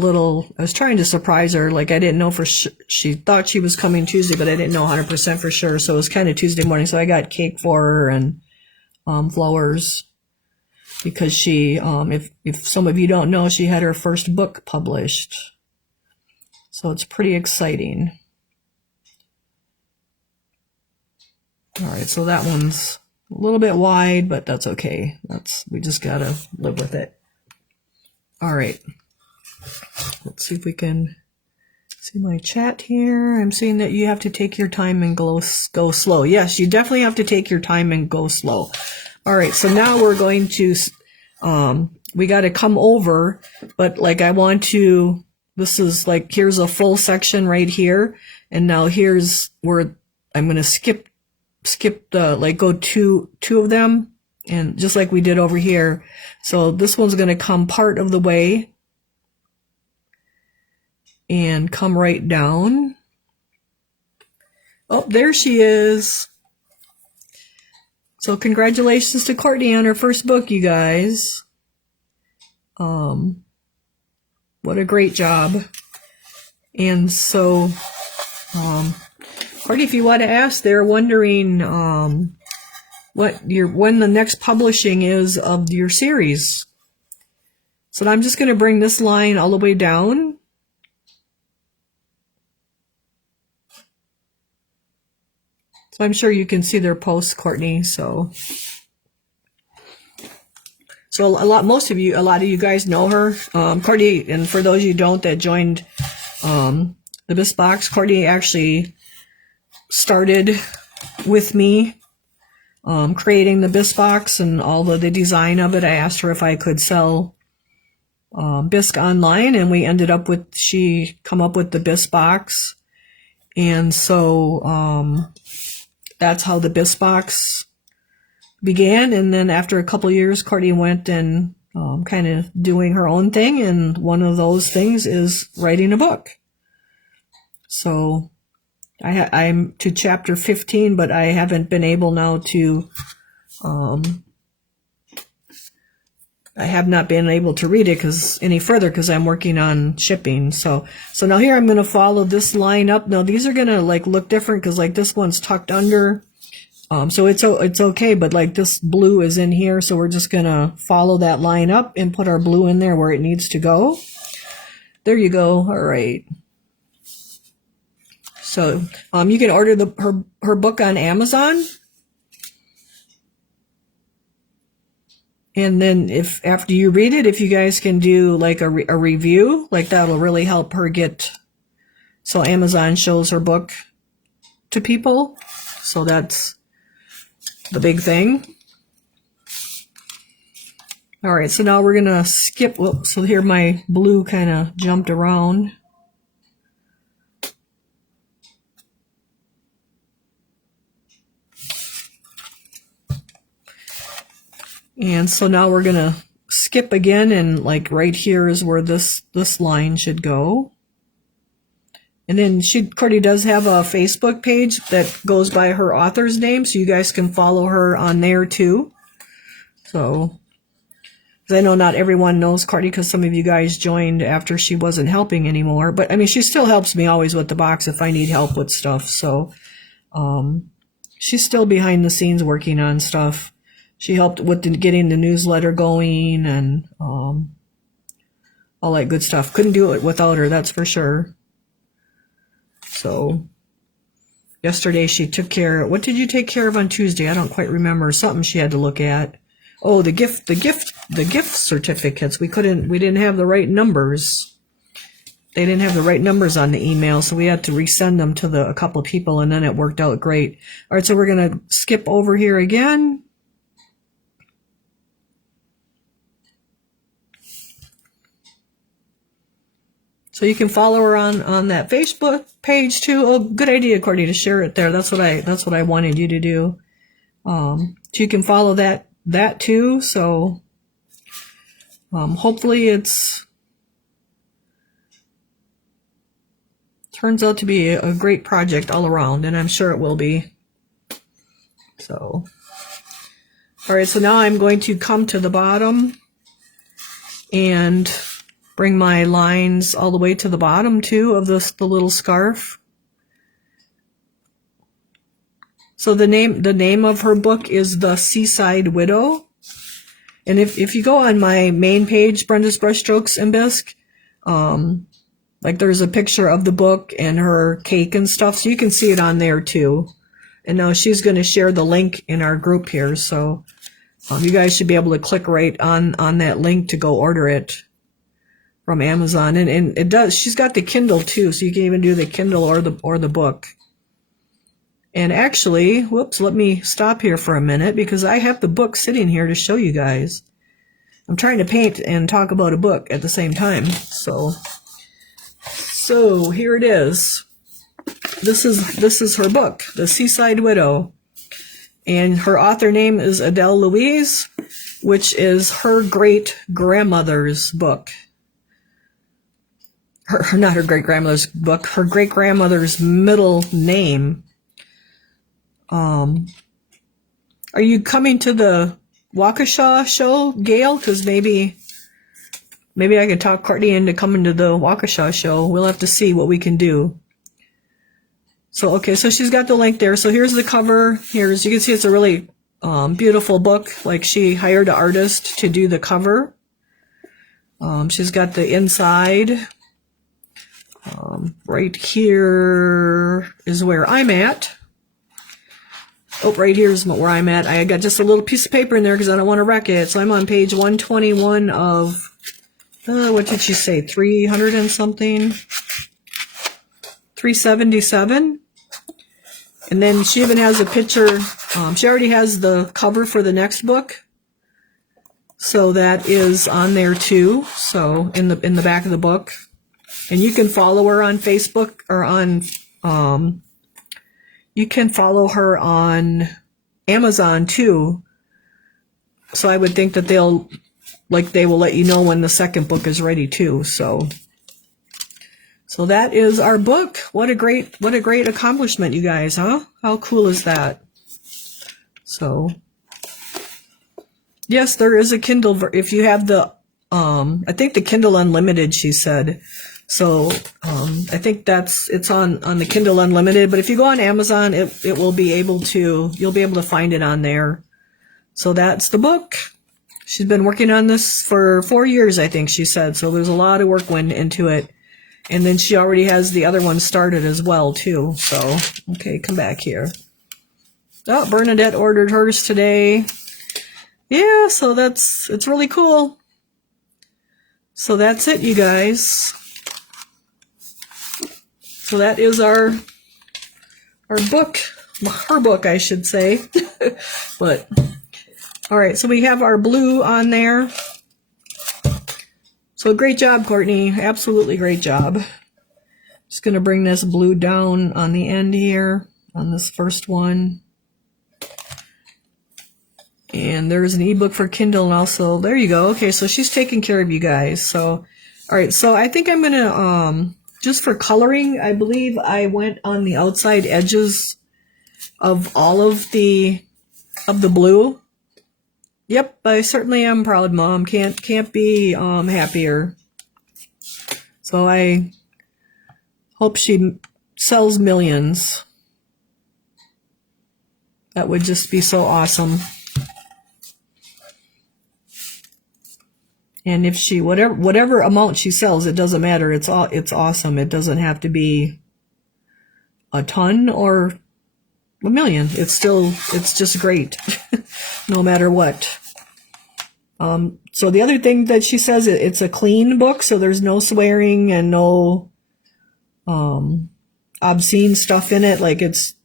was trying to surprise her. Like, I didn't know for sure. She thought she was coming Tuesday, but I didn't know 100% for sure. So it was kind of Tuesday morning. So I got cake for her and flowers, because she, if some of you don't know, she had her first book published. So it's pretty exciting. All right, so that one's a little bit wide, but that's okay. We just gotta live with it. All right. Let's see if we can See my chat here. I'm saying that you have to take your time and go slow. Yes, you definitely have to take your time and go slow. All right, so now we're going to, we got to come over, but like I want to, this is like, here's a full section right here. And now here's where I'm going to skip the, like go two of them. And just like we did over here. So this one's going to come part of the way and come right down. Oh, there she is. So congratulations to Courtney on her first book, you guys. What a great job. And so, Courtney, if you want to ask, they're wondering when the next publishing is of your series. So I'm just going to bring this line all the way down. So I'm sure you can see their posts, Courtney. So a lot of you guys know her. Courtney, and for those of you who don't that joined the Bisque Box, Courtney actually started with me creating the Bisque Box and all the design of it. I asked her if I could sell bisque online, and we ended up with, she come up with the Bisque Box. And so that's how the Bisque Box began. And then after a couple of years, Courtney went and kind of doing her own thing, and one of those things is writing a book. So I'm to chapter 15, but I haven't been able now to, I have not been able to read it any further because I'm working on shipping. So now here I'm going to follow this line up. Now these are going to like look different because like this one's tucked under. So it's okay, but like this blue is in here. So we're just going to follow that line up and put our blue in there where it needs to go. There you go. All right. So you can order her book on Amazon. And then if after you read it, if you guys can do like a review, like that'll really help her get, so Amazon shows her book to people. So that's the big thing. All right, so now we're going to skip. Whoops, so here my blue kind of jumped around. And so now we're going to skip again, and like right here is where this line should go. And then Courtney does have a Facebook page that goes by her author's name, so you guys can follow her on there too. So, because I know not everyone knows Courtney because some of you guys joined after she wasn't helping anymore. But I mean, she still helps me always with the box if I need help with stuff. So, she's still behind the scenes working on stuff. She helped with getting the newsletter going and all that good stuff. Couldn't do it without her, that's for sure. So yesterday she took care of, what did you take care of on Tuesday? I don't quite remember. Something she had to look at. Oh, the gift certificates. We didn't have the right numbers. They didn't have the right numbers on the email, so we had to resend them to a couple of people, and then it worked out great. All right, so we're going to skip over here again. So you can follow her on that Facebook page too. Oh, good idea, Courtney, to share it there. That's what I wanted you to do. So you can follow that too. So hopefully turns out to be a great project all around, and I'm sure it will be. So all right, so now I'm going to come to the bottom and bring my lines all the way to the bottom too of the little scarf. So the name of her book is The Seaside Widow. And if you go on my main page, Brenda's Brushstrokes and Bisque, like there's a picture of the book and her cake and stuff, so you can see it on there too. And now she's going to share the link in our group here, so you guys should be able to click right on that link to go order it from Amazon, and it does. She's got the Kindle too, so you can even do the Kindle or the book. And actually, whoops, let me stop here for a minute because I have the book sitting here to show you guys. I'm trying to paint and talk about a book at the same time. So here it is. This is her book, The Seaside Widow. And her author name is Adele Louise, which is her great-grandmother's book. Not her great-grandmother's book, her great-grandmother's middle name. Are you coming to the Waukesha show, Gail? Because maybe I can talk Courtney into coming to the Waukesha show. We'll have to see what we can do. So, okay, so she's got the link there. So here's the cover. Here's, you can see it's a really beautiful book. Like, she hired an artist to do the cover. She's got the inside. Right here is where I'm at. Oh, right here's where I'm at. I got just a little piece of paper in there because I don't want to wreck it. So I'm on page 121 of, what did she say, 300 and something? 377. And then she even has a picture. She already has the cover for the next book. So that is on there too. So in the back of the book. And you can follow her on Facebook or on, you can follow her on Amazon too. So I would think that they will let you know when the second book is ready too. So that is our book. What a great accomplishment, you guys, huh? How cool is that? So yes, there is a Kindle if you have the I think the Kindle Unlimited, she said. So I think it's on the Kindle Unlimited, but if you go on Amazon, it will be able to, you'll be able to find it on there. So that's the book. She's been working on this for 4 years, I think she said. So there's a lot of work went into it. And then she already has the other one started as well too. So, okay, come back here. Oh, Bernadette ordered hers today. Yeah, so it's really cool. So that's it, you guys. So that is our book, her book, I should say. But all right, so we have our blue on there. So great job, Courtney. Absolutely great job. Just going to bring this blue down on the end here on this first one. And there's an ebook for Kindle, and also there you go. Okay, so she's taking care of you guys. So all right, so I think I'm going to just for coloring, I believe I went on the outside edges of all of the blue. Yep, I certainly am proud, Mom. Can't be happier. So I hope she sells millions. That would just be so awesome. And if she whatever amount she sells, it doesn't matter. It's awesome. It doesn't have to be a ton or a million. It's just great, no matter what. So the other thing that she says, it's a clean book, so there's no swearing and no obscene stuff in it. Like, it's,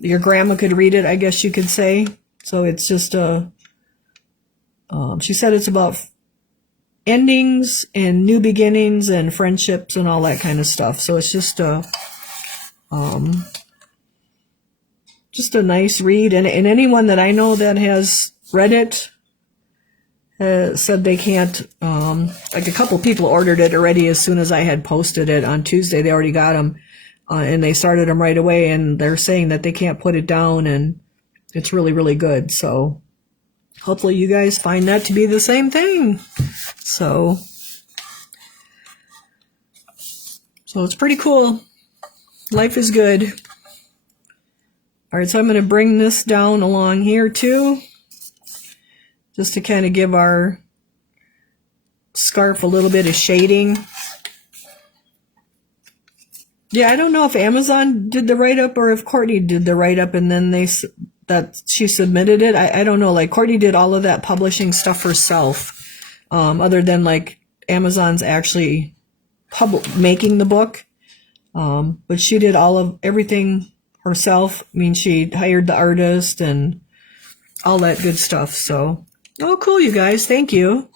your grandma could read it, I guess you could say. So it's just she said it's about endings and new beginnings and friendships and all that kind of stuff. So it's just a nice read. And anyone that I know that has read it said they can't, like a couple people ordered it already as soon as I had posted it on Tuesday. They already got them and they started them right away, and they're saying that they can't put it down, and it's really, really good. So hopefully you guys find that to be the same thing. So it's pretty cool. Life is good. All right, so I'm going to bring this down along here too, just to kind of give our scarf a little bit of shading. Yeah, I don't know if Amazon did the write-up or if Courtney did the write-up and then that she submitted it. I don't know. Like, Courtney did all of that publishing stuff herself. other than like Amazon's actually making the book. But she did everything herself. I mean, she hired the artist and all that good stuff. So, oh, cool, you guys. Thank you.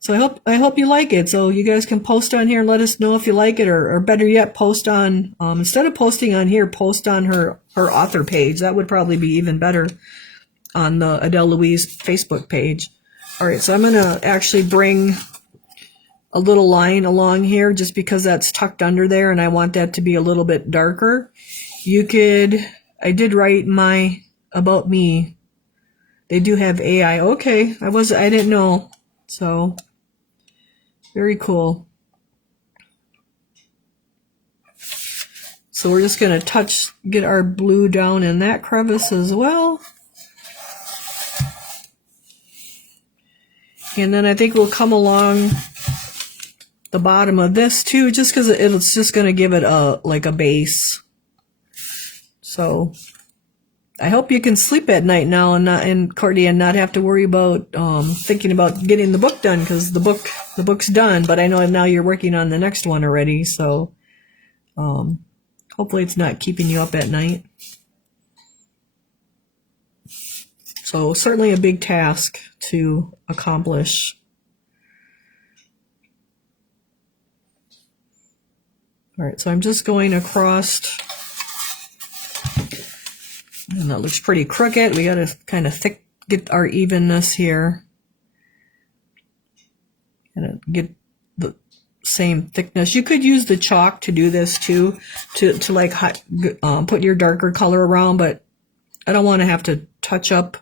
So I hope you like it. So you guys can post on here and let us know if you like it, or better yet, post on, instead of posting on here, post on her author page. That would probably be even better, on the Adele Louise Facebook page. All right, so I'm going to actually bring a little line along here just because that's tucked under there and I want that to be a little bit darker. I did write my about me. They do have AI. Okay, I didn't know. So, very cool. So we're just going to get our blue down in that crevice as well. And then I think we'll come along the bottom of this too, just because it's just going to give it like a base. So I hope you can sleep at night now and Courtney, and not have to worry about thinking about getting the book done, because the book's done. But I know now you're working on the next one already, so hopefully it's not keeping you up at night. So certainly a big task to accomplish. All right, so I'm just going across, and that looks pretty crooked. We got to kind of get our evenness here, and get the same thickness. You could use the chalk to do this too, to like put your darker color around, but I don't want to have to touch up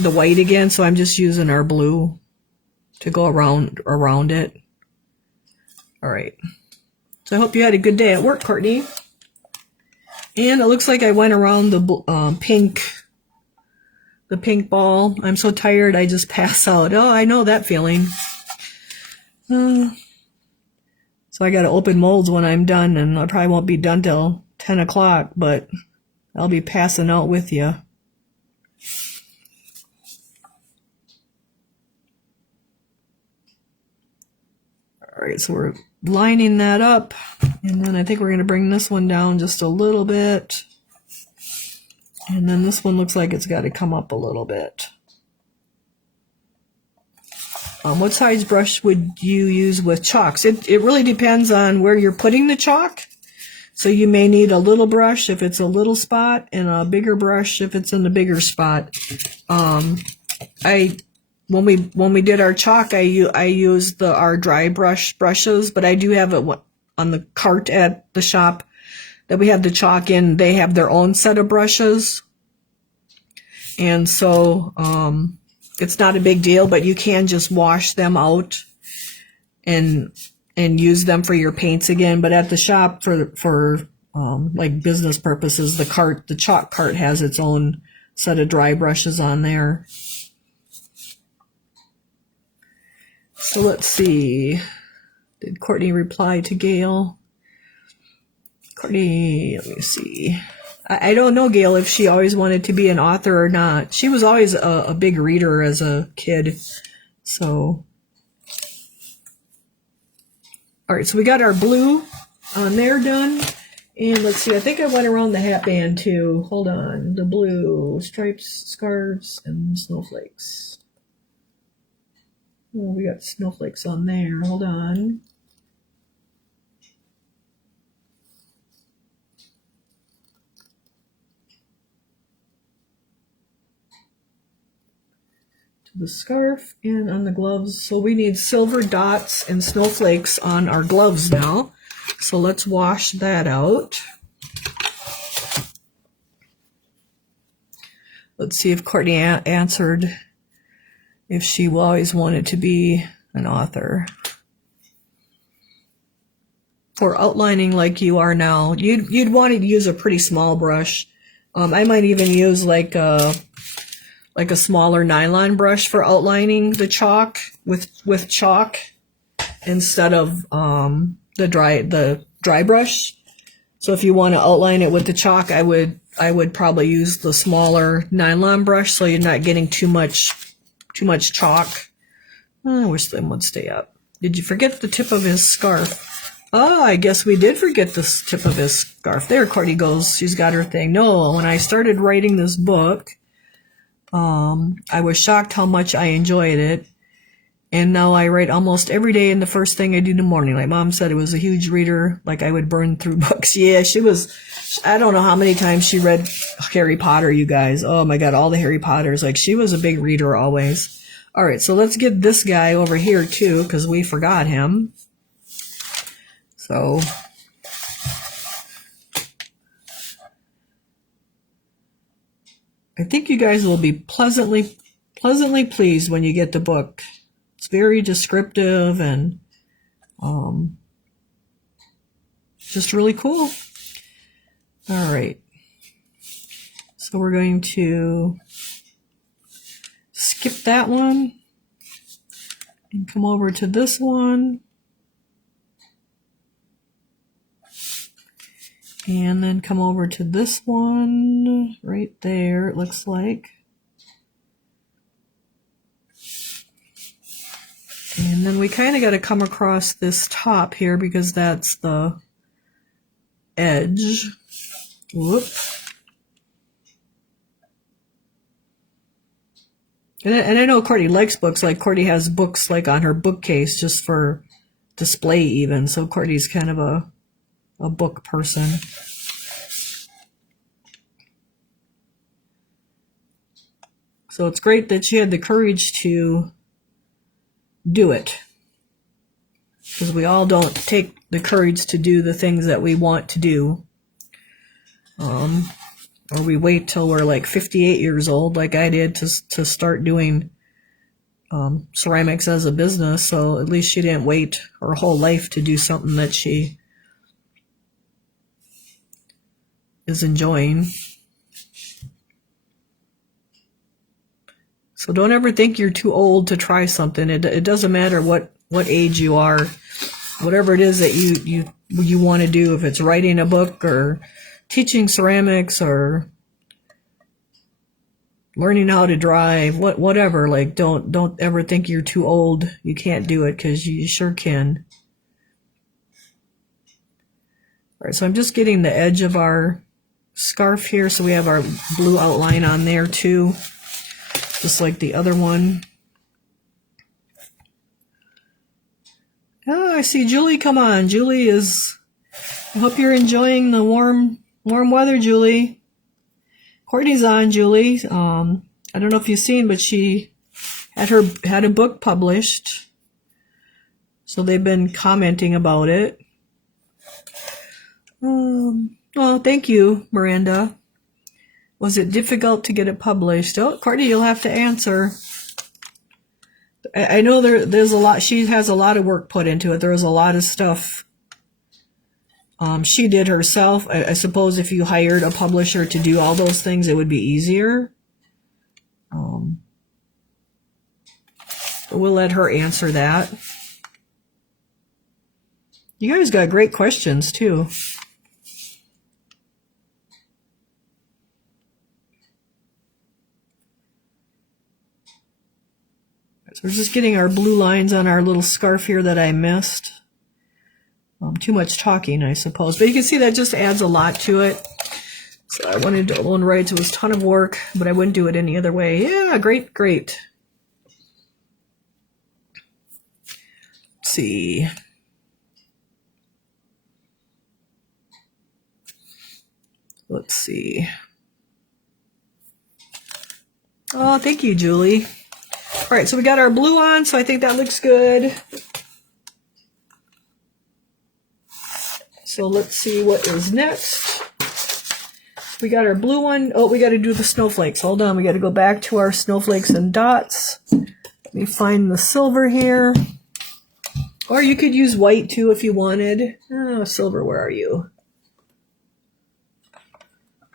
the white again, so I'm just using our blue to go around it. All right. So I hope you had a good day at work, Courtney. And it looks like I went around the pink ball. I'm so tired I just pass out. Oh, I know that feeling. So I got to open molds when I'm done, and I probably won't be done till 10 o'clock, but I'll be passing out with you. All right, so we're lining that up, and then I think we're going to bring this one down just a little bit, and then this one looks like it's got to come up a little bit. What size brush would you use with chalks? It really depends on where you're putting the chalk. So you may need a little brush if it's a little spot, and a bigger brush if it's in the bigger spot. When we did our chalk, I used our dry brushes, but I do have it on the cart at the shop that we have the chalk in. They have their own set of brushes, and so it's not a big deal. But you can just wash them out and use them for your paints again. But at the shop, for like business purposes, the chalk cart has its own set of dry brushes on there. So let's see. Did Courtney reply to Gail? Courtney, let me see. I don't know, Gail, if she always wanted to be an author or not. She was always a big reader as a kid. So, all right, so we got our blue on there done. And let's see, I think I went around the hat band too. Hold on. The blue stripes, scarves, and snowflakes. Oh, we got snowflakes on there. Hold on. To the scarf and on the gloves. So we need silver dots and snowflakes on our gloves now. So let's wash that out. Let's see if Courtney answered if she always wanted to be an author. For outlining like you are now, you'd want to use a pretty small brush. I might even use like a smaller nylon brush for outlining the chalk with chalk instead of the dry brush. So if you want to outline it with the chalk, I would probably use the smaller nylon brush, so you're not getting too much too much chalk. I wish them would stay up. Did you forget the tip of his scarf? Oh, I guess we did forget the tip of his scarf. There, Cordy goes. She's got her thing. No, when I started writing this book, I was shocked how much I enjoyed it. And now I write almost every day, and the first thing I do in the morning. Like Mom said, it was a huge reader. Like I would burn through books. Yeah, she was, I don't know how many times she read Harry Potter, you guys. Oh my God, all the Harry Potters. Like she was a big reader always. All right, so let's get this guy over here too, because we forgot him. So I think you guys will be pleasantly pleased when you get the book. It's very descriptive and just really cool. All right. So we're going to skip that one and come over to this one. And then come over to this one right there, it looks like. And then we kind of got to come across this top here because that's the edge. Whoop. And I know Courtney likes books. Like Courtney has books like on her bookcase just for display even. So Courtney's kind of a book person. So it's great that she had the courage to do it, because we all don't take the courage to do the things that we want to do, or we wait till we're like 58 years old like I did to start doing ceramics as a business. So at least she didn't wait her whole life to do something that she is enjoying. So don't ever think you're too old to try something. It doesn't matter what age you are. Whatever it is that you want to do, if it's writing a book or teaching ceramics or learning how to drive, whatever, like don't ever think you're too old. You can't do it, because you sure can. All right, so I'm just getting the edge of our scarf here, so we have our blue outline on there too, just like the other one. Oh, I see Julie. Come on, Julie is. I hope you're enjoying the warm weather, Julie. Courtney's on, Julie. I don't know if you've seen, but she had a book published, so they've been commenting about it. Oh, thank you, Miranda. Was it difficult to get it published? Oh, Courtney, you'll have to answer. I know there's a lot. She has a lot of work put into it. There was a lot of stuff she did herself. I suppose if you hired a publisher to do all those things, it would be easier. But we'll let her answer that. You guys got great questions, too. So we're just getting our blue lines on our little scarf here that I missed. Too much talking, I suppose. But you can see that just adds a lot to it. So I wanted to own rights. It was a ton of work, but I wouldn't do it any other way. Yeah, great. Let's see. Let's see. Oh, thank you, Julie. All right, so we got our blue on, so I think that looks good. So let's see what is next. We got our blue one. Oh, we got to do the snowflakes. Hold on, we got to go back to our snowflakes and dots. Let me find the silver here. Or you could use white too if you wanted. Oh, silver, where are you?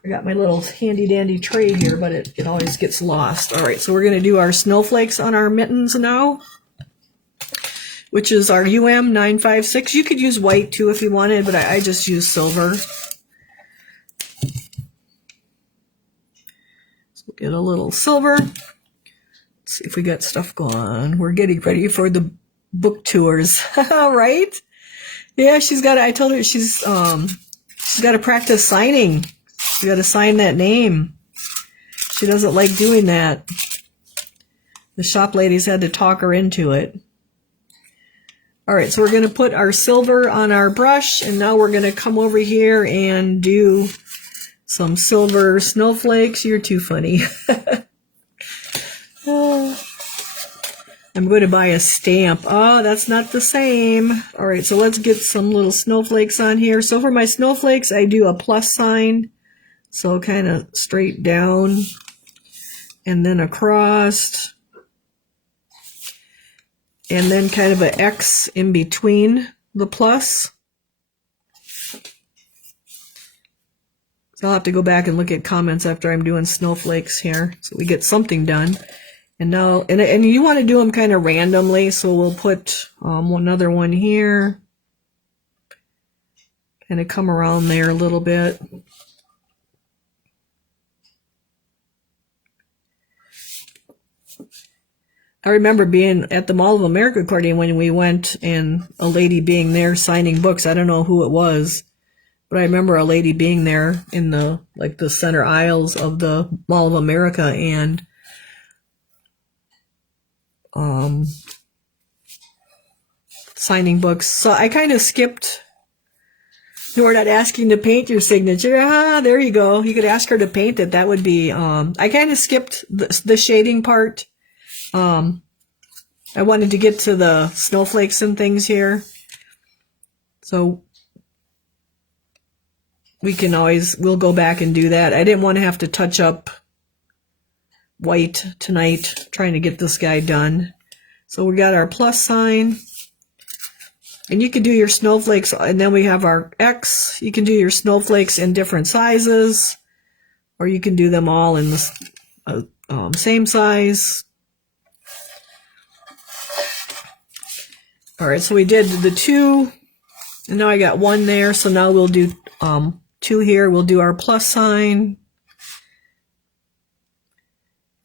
I got my little handy dandy tray here, but it always gets lost. All right, so we're going to do our snowflakes on our mittens now, which is our UM956. You could use white too if you wanted, but I just use silver. So get a little silver. Let's see if we got stuff going on. We're getting ready for the book tours, right? Yeah, I told her she's got to practice signing. She's got to sign that name. She doesn't like doing that. The shop ladies had to talk her into it. All right, so we're going to put our silver on our brush, and now we're going to come over here and do some silver snowflakes. You're too funny. I'm going to buy a stamp. Oh, that's not the same. All right, so let's get some little snowflakes on here. So for my snowflakes, I do a plus sign. So kind of straight down and then across. And then kind of an X in between the plus. So I'll have to go back and look at comments after I'm doing snowflakes here, so we get something done. And now, and you want to do them kind of randomly, so we'll put another one here. Kind of come around there a little bit. I remember being at the Mall of America accordion when we went, and a lady being there signing books. I don't know who it was, but I remember a lady being there in the center aisles of the Mall of America and signing books. So I kind of skipped. We're not asking to paint your signature. Ah, there you go. You could ask her to paint it. That would be. I kind of skipped the shading part. I wanted to get to the snowflakes and things here. So we'll go back and do that. I didn't want to have to touch up white tonight trying to get this guy done. So we got our plus sign. And you can do your snowflakes, and then we have our X. You can do your snowflakes in different sizes, or you can do them all in the same size. All right, so we did the 2, and now I got 1 there, so now we'll do 2 here. We'll do our plus sign,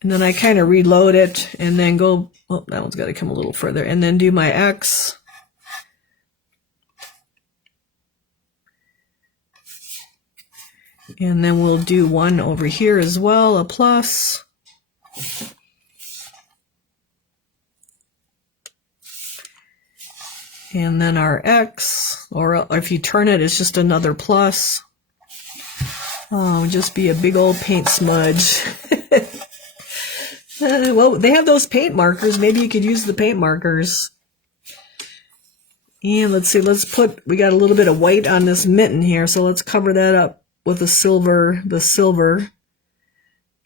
and then I kind of reload it, and then go, oh, that one's got to come a little further, and then do my X. And then we'll do 1 over here as well, a plus. And then our X, or if you turn it, it's just another plus. Oh, just be a big old paint smudge. Well, they have those paint markers. Maybe you could use the paint markers. And let's see, we got a little bit of white on this mitten here, so let's cover that up with the silver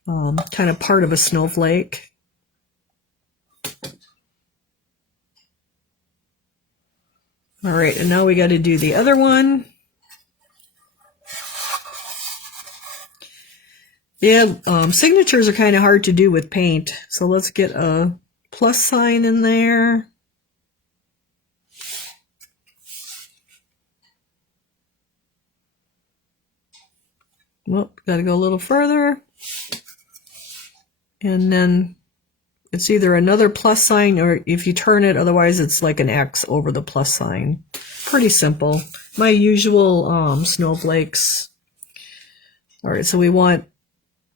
kind of part of a snowflake. All right, and now we got to do the other one. Yeah, signatures are kind of hard to do with paint, so let's get a plus sign in there. Well, got to go a little further. And then it's either another plus sign, or if you turn it, otherwise it's like an X over the plus sign. Pretty simple. My usual snowflakes. All right, so we want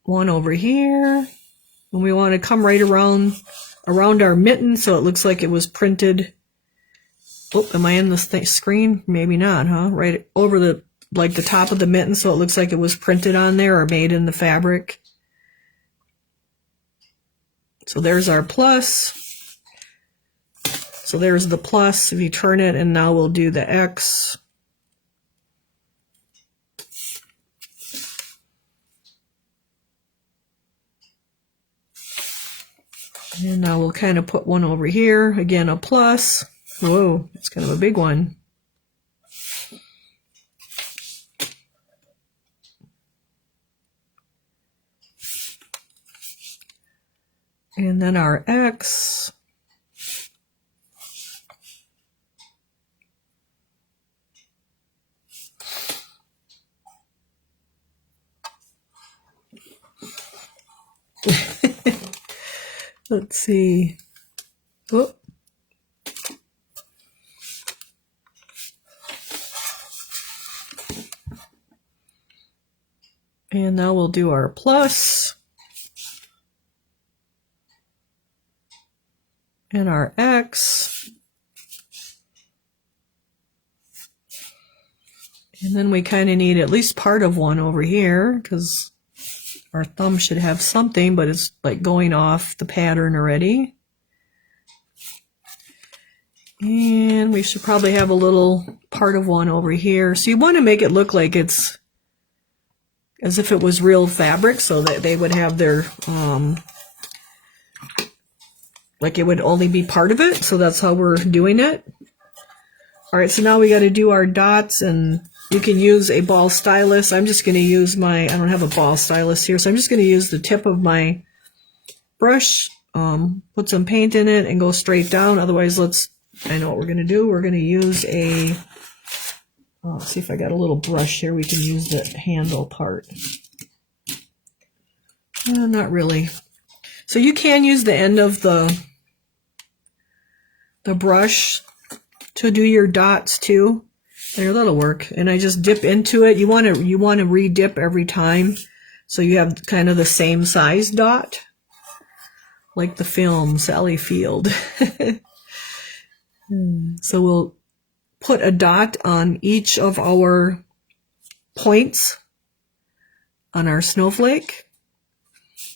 1 over here. And we want to come right around our mitten so it looks like it was printed. Oh, am I in the screen? Maybe not, huh? Right over the top of the mitten so it looks like it was printed on there or made in the fabric. So there's our plus. So there's the plus if you turn it, and now we'll do the X. And now we'll kind of put 1 over here. Again, a plus. Whoa, it's kind of a big one. And then our X. Let's see. Oh. And now we'll do our plus and our X. And then we kind of need at least part of one over here because our thumb should have something, but it's like going off the pattern already. And we should probably have a little part of one over here. So you want to make it look like it's as if it was real fabric, so that they would have their, like it would only be part of it. So that's how we're doing it. All right, so now we got to do our dots, and you can use a ball stylus. I'm just going to use I don't have a ball stylus here, so I'm just going to use the tip of my brush, put some paint in it, and go straight down. Otherwise, I know what we're going to do. We're going to use let's see if I got a little brush here. We can use the handle part. Not really. So you can use the end of the brush to do your dots too. There, that'll work. And I just dip into it. You want to re-dip every time, so you have kind of the same size dot, like the film Sally Field. So we'll put a dot on each of our points on our snowflake.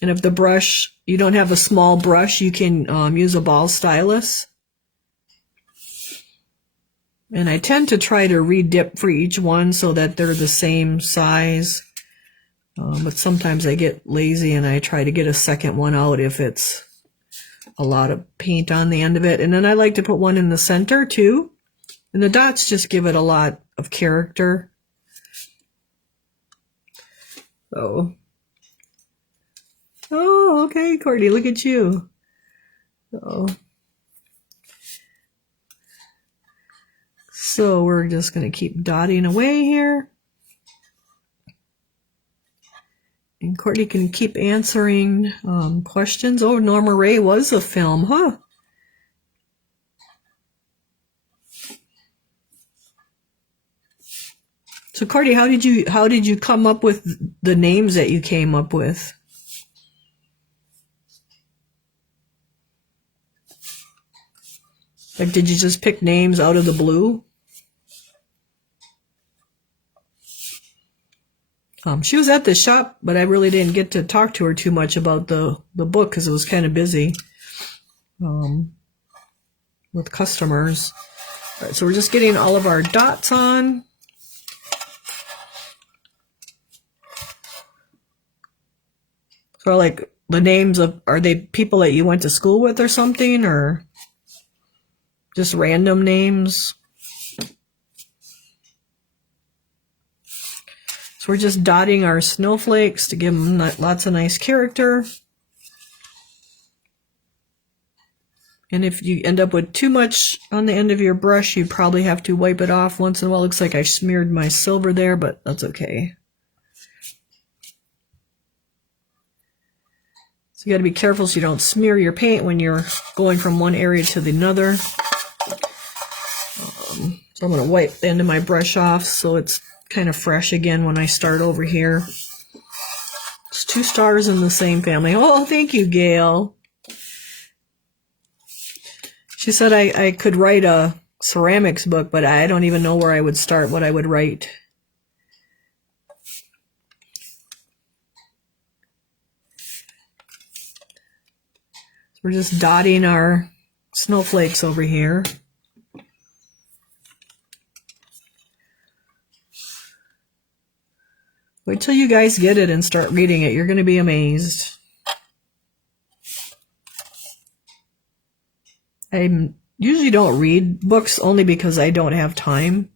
And if the brush, you don't have a small brush, you can use a ball stylus. And I tend to try to re-dip for each one so that they're the same size. But sometimes I get lazy and I try to get a second one out if it's a lot of paint on the end of it. And then I like to put one in the center too. And the dots just give it a lot of character. Oh, okay, Courtney, look at you. So we're just going to keep dotting away here. And Courtney can keep answering questions. Oh, Norma Ray was a film, huh? So Courtney, how did you come up with the names that you came up with? Like, did you just pick names out of the blue? She was at the shop, but I really didn't get to talk to her too much about the book because it was kind of busy with customers. All right, so we're just getting all of our dots on. So like the names are they people that you went to school with or something, or just random names? So we're just dotting our snowflakes to give them lots of nice character. And if you end up with too much on the end of your brush, you probably have to wipe it off once in a while. Looks like I smeared my silver there, but that's okay. So you got to be careful so you don't smear your paint when you're going from one area to the other. So I'm going to wipe the end of my brush off so it's kind of fresh again when I start over here. It's 2 stars in the same family. Oh, thank you, Gail. She said I could write a ceramics book, but I don't even know where I would start, what I would write. So we're just dotting our snowflakes over here. Wait till you guys get it and start reading it. You're going to be amazed. I usually don't read books only because I don't have time.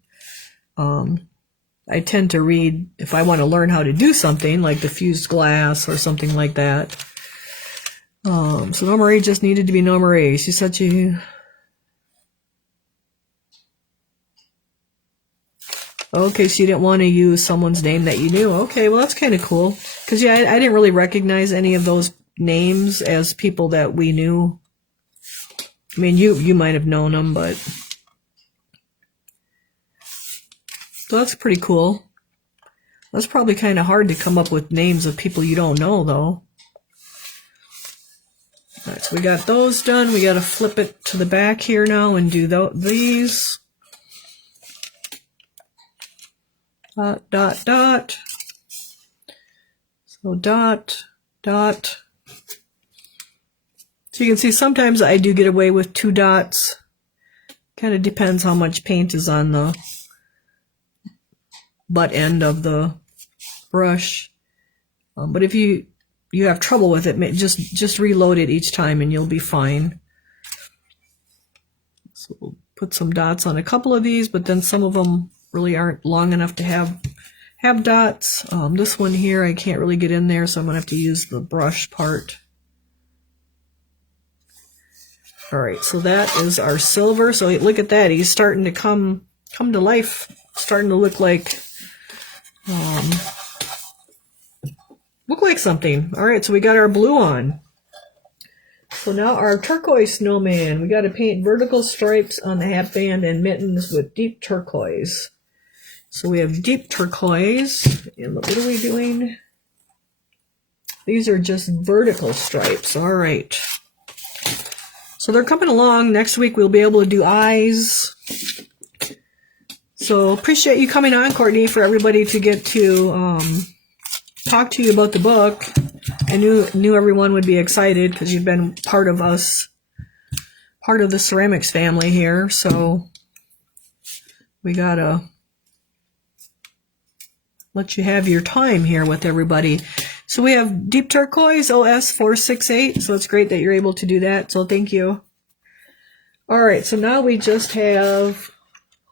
I tend to read if I want to learn how to do something like the fused glass or something like that. So Norma Ray just needed to be Norma Ray. She's such a... Okay, so you didn't want to use someone's name that you knew. Okay, well, that's kind of cool. Because, yeah, I didn't really recognize any of those names as people that we knew. I mean, you might have known them, but so that's pretty cool. That's probably kind of hard to come up with names of people you don't know, though. All right, so we got those done. We got to flip it to the back here now and do these. Dot, dot, dot. So dot, dot. So you can see sometimes I do get away with 2 dots. Kind of depends how much paint is on the butt end of the brush. But if you have trouble with it, just reload it each time and you'll be fine. So we'll put some dots on a couple of these, but then some of them really aren't long enough to have dots. This one here I can't really get in there, so I'm gonna have to use the brush part. All right, so that is our silver. So look at that, he's starting to come to life, starting to look like something. All right, so we got our blue on. So now our turquoise snowman. We got to paint vertical stripes on the hat band and mittens with deep turquoise. So we have deep turquoise. And what are we doing? These are just vertical stripes. All right. So they're coming along. Next week we'll be able to do eyes. So appreciate you coming on, Courtney, for everybody to get to talk to you about the book. I knew everyone would be excited because you've been part of us, part of the ceramics family here. So we gotta let you have your time here with everybody. So we have deep turquoise OS 468. So it's great that you're able to do that. So thank you. All right. So now we just have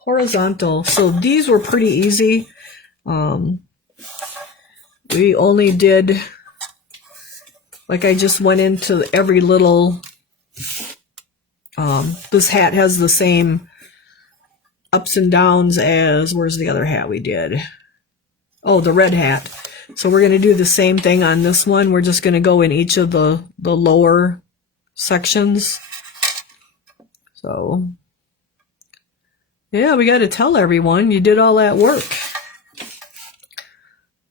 horizontal. So these were pretty easy. We only did, like I just went into every little, this hat has the same ups and downs as, where's the other hat we did? Oh, the red hat. So we're going to do the same thing on this one. We're just going to go in each of the lower sections. So, yeah, we got to tell everyone you did all that work.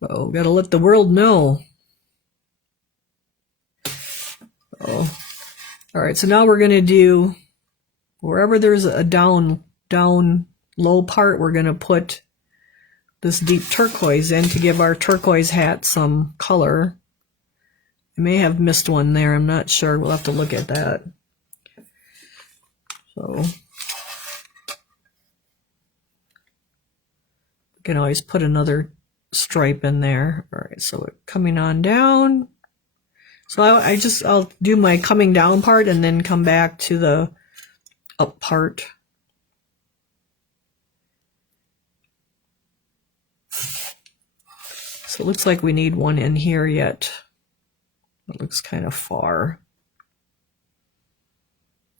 Oh, got to let the world know. Oh, all right. So now we're going to do, wherever there's a down low part, we're going to put this deep turquoise in to give our turquoise hat some color. I may have missed one there. I'm not sure. We'll have to look at that. So we can always put another stripe in there. All right, so coming on down. So I'll do my coming down part and then come back to the up part. So it looks like we need one in here yet. It looks kind of far.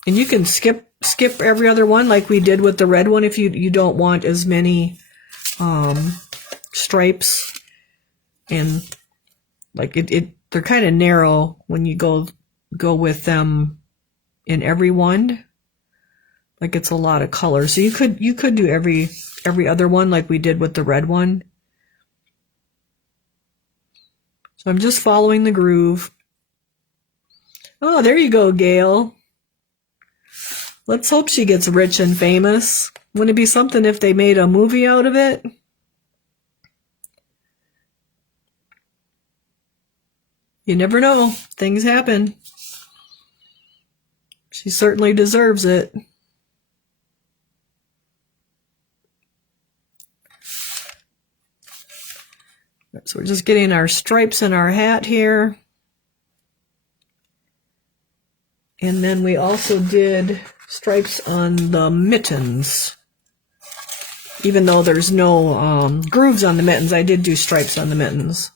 And you can skip every other one like we did with the red one if you don't want as many stripes. And like they're kind of narrow when you go with them in every one. Like it's a lot of color. So you could do every other one like we did with the red one. So I'm just following the groove. Oh, there you go, Gail. Let's hope she gets rich and famous. Wouldn't it be something if they made a movie out of it? You never know. Things happen. She certainly deserves it. So we're just getting our stripes in our hat here. And then we also did stripes on the mittens. Even though there's no grooves on the mittens, I did do stripes on the mittens.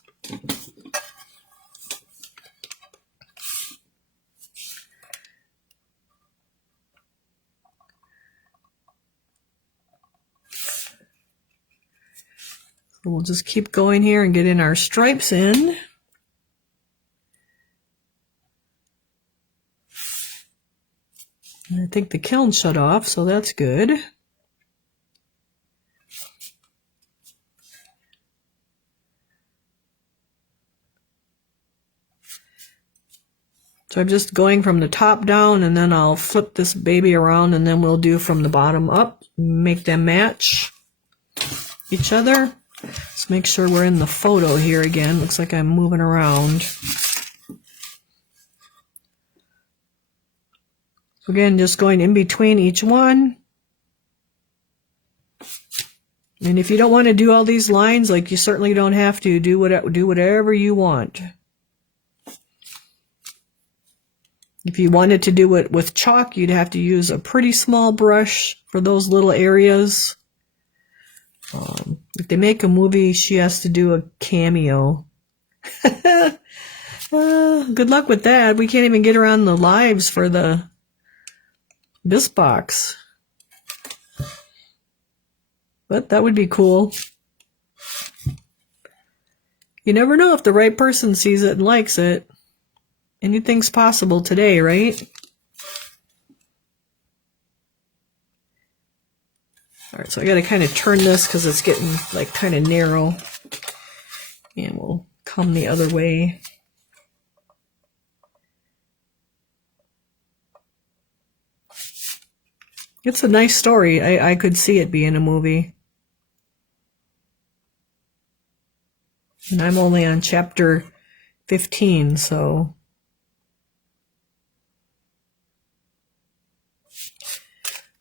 We'll just keep going here and get in our stripes in. I think the kiln shut off, so that's good. So I'm just going from the top down, and then I'll flip this baby around, and then we'll do from the bottom up, make them match each other. Let's make sure we're in the photo here again. Looks like I'm moving around. So again, just going in between each one. And if you don't want to do all these lines, like, you certainly don't have to. Do whatever you want. If you wanted to do it with chalk, you'd have to use a pretty small brush for those little areas. If they make a movie, she has to do a cameo. Good luck with that. We can't even get her on the lives for this box. But that would be cool. You never know if the right person sees it and likes it. Anything's possible today, right? Alright, so I gotta kind of turn this because it's getting like kind of narrow. And we'll come the other way. It's a nice story. I could see it being a movie. And I'm only on chapter 15, so...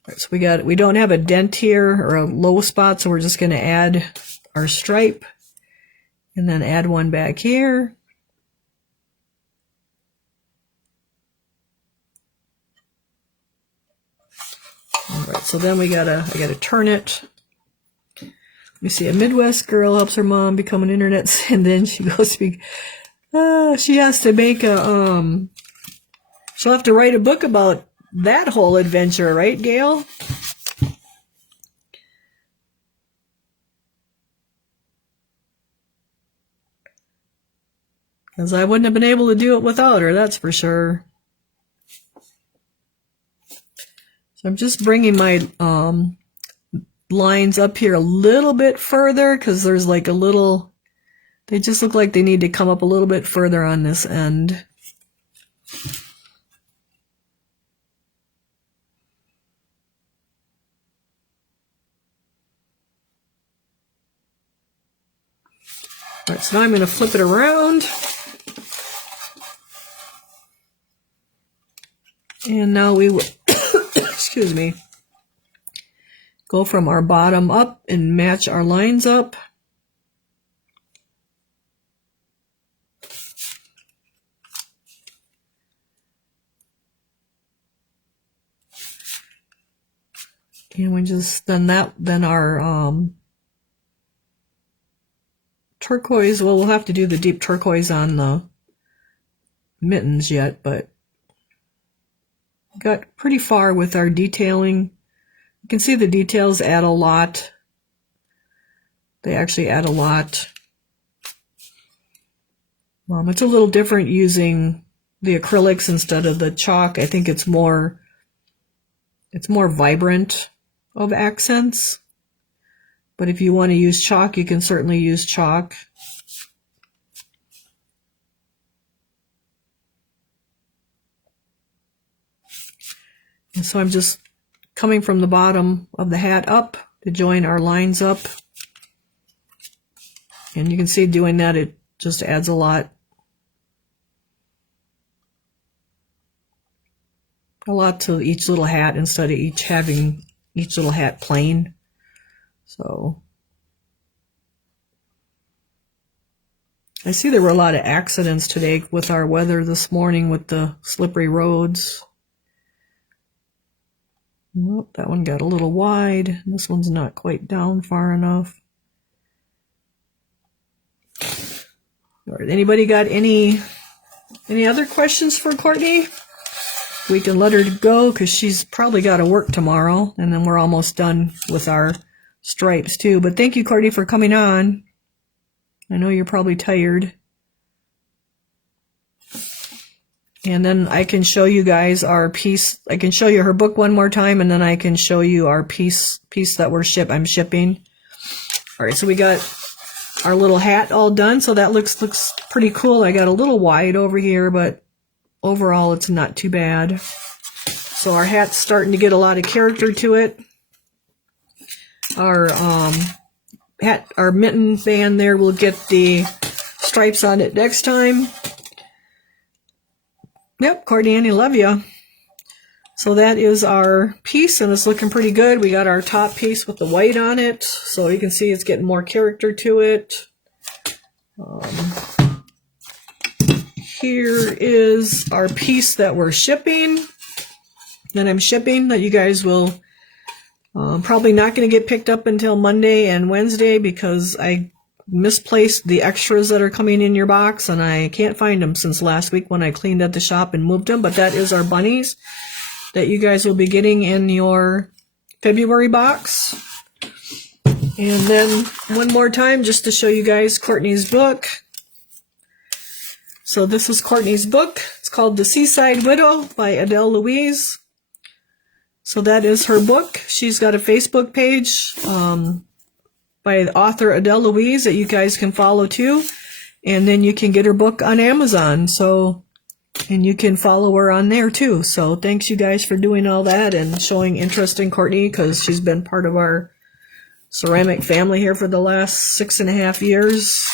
All right, so we don't have a dent here or a low spot, so we're just going to add our stripe and then add one back here. All right, so then I gotta turn it. Let me see. A Midwest girl helps her mom become an internet, and then she goes to she has to make a she'll have to write a book about that whole adventure, right, Gail? Because I wouldn't have been able to do it without her, that's for sure. So I'm just bringing my lines up here a little bit further because there's like a little, they just look like they need to come up a little bit further on this end. All right, so now I'm going to flip it around. And now we will, excuse me, go from our bottom up and match our lines up. And we just, then our turquoise, well, we'll have to do the deep turquoise on the mittens yet, but got pretty far with our detailing. You can see the details add a lot. They actually add a lot. It's a little different using the acrylics instead of the chalk. I think it's more vibrant of accents. But if you want to use chalk, you can certainly use chalk. And so I'm just coming from the bottom of the hat up to join our lines up. And you can see doing that, it just adds a lot to each little hat instead of having each little hat plain. So I see there were a lot of accidents today with our weather this morning with the slippery roads. Nope, that one got a little wide. This one's not quite down far enough. All right, anybody got any other questions for Courtney? We can let her go because she's probably got to work tomorrow, and then we're almost done with our stripes too. But thank you, Courtney, for coming on. I know you're probably tired. And then I can show you guys our piece. I can show you her book one more time, and then I can show you our piece that I'm shipping. All right, so we got our little hat all done. So that looks pretty cool. I got a little wide over here, but overall it's not too bad. So our hat's starting to get a lot of character to it. Our our mitten band there will get the stripes on it next time. Yep, Courtney Annie, love ya. So that is our piece, and it's looking pretty good. We got our top piece with the white on it, so you can see it's getting more character to it. Here is our piece that we're shipping, that I'm shipping, that you guys will probably not going to get picked up until Monday and Wednesday because I misplaced the extras that are coming in your box, and I can't find them since last week when I cleaned at the shop and moved them. But that is our bunnies that you guys will be getting in your February box. And then one more time, just to show you guys Courtney's book. So this is Courtney's book. It's called The Seaside Widow by Adele Louise. So that is her book. She's got a Facebook page by the author Adele Louise that you guys can follow too. And then you can get her book on Amazon. So, and you can follow her on there too. So thanks you guys for doing all that and showing interest in Courtney, because she's been part of our ceramic family here for the last 6.5 years.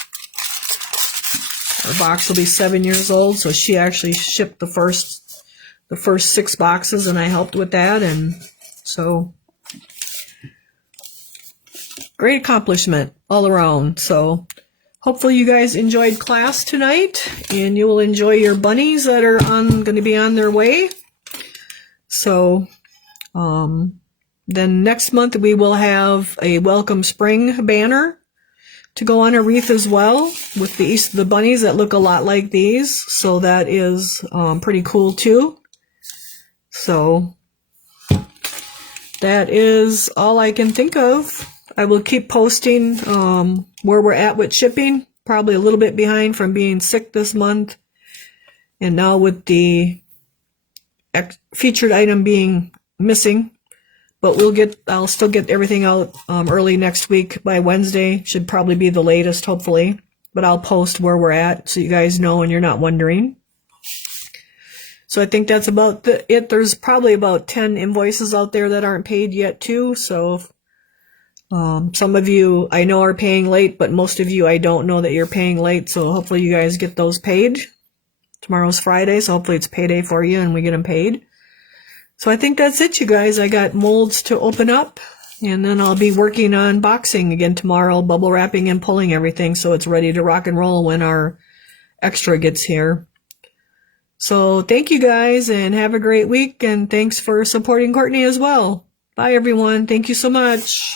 Our box will be 7 years old, so she actually shipped the first 6 boxes, and I helped with that, and so great accomplishment all around. So hopefully you guys enjoyed class tonight, and you will enjoy your bunnies that are going to be on their way. So then next month we will have a Welcome Spring banner to go on a wreath as well, with the bunnies that look a lot like these. So that is pretty cool too. So that is all I can think of. I will keep posting where we're at with shipping. Probably a little bit behind from being sick this month, and now with the featured item being missing. But I'll still get everything out early next week. By Wednesday should probably be the latest, hopefully. But I'll post where we're at so you guys know and you're not wondering. So I think that's about it. There's probably about 10 invoices out there that aren't paid yet too. So some of you I know are paying late, but most of you I don't know that you're paying late. So hopefully you guys get those paid. Tomorrow's Friday, so hopefully it's payday for you and we get them paid. So I think that's it, you guys. I got molds to open up, and then I'll be working on boxing again tomorrow, bubble wrapping and pulling everything so it's ready to rock and roll when our extra gets here. So thank you guys, and have a great week, and thanks for supporting Courtney as well. Bye everyone. Thank you so much.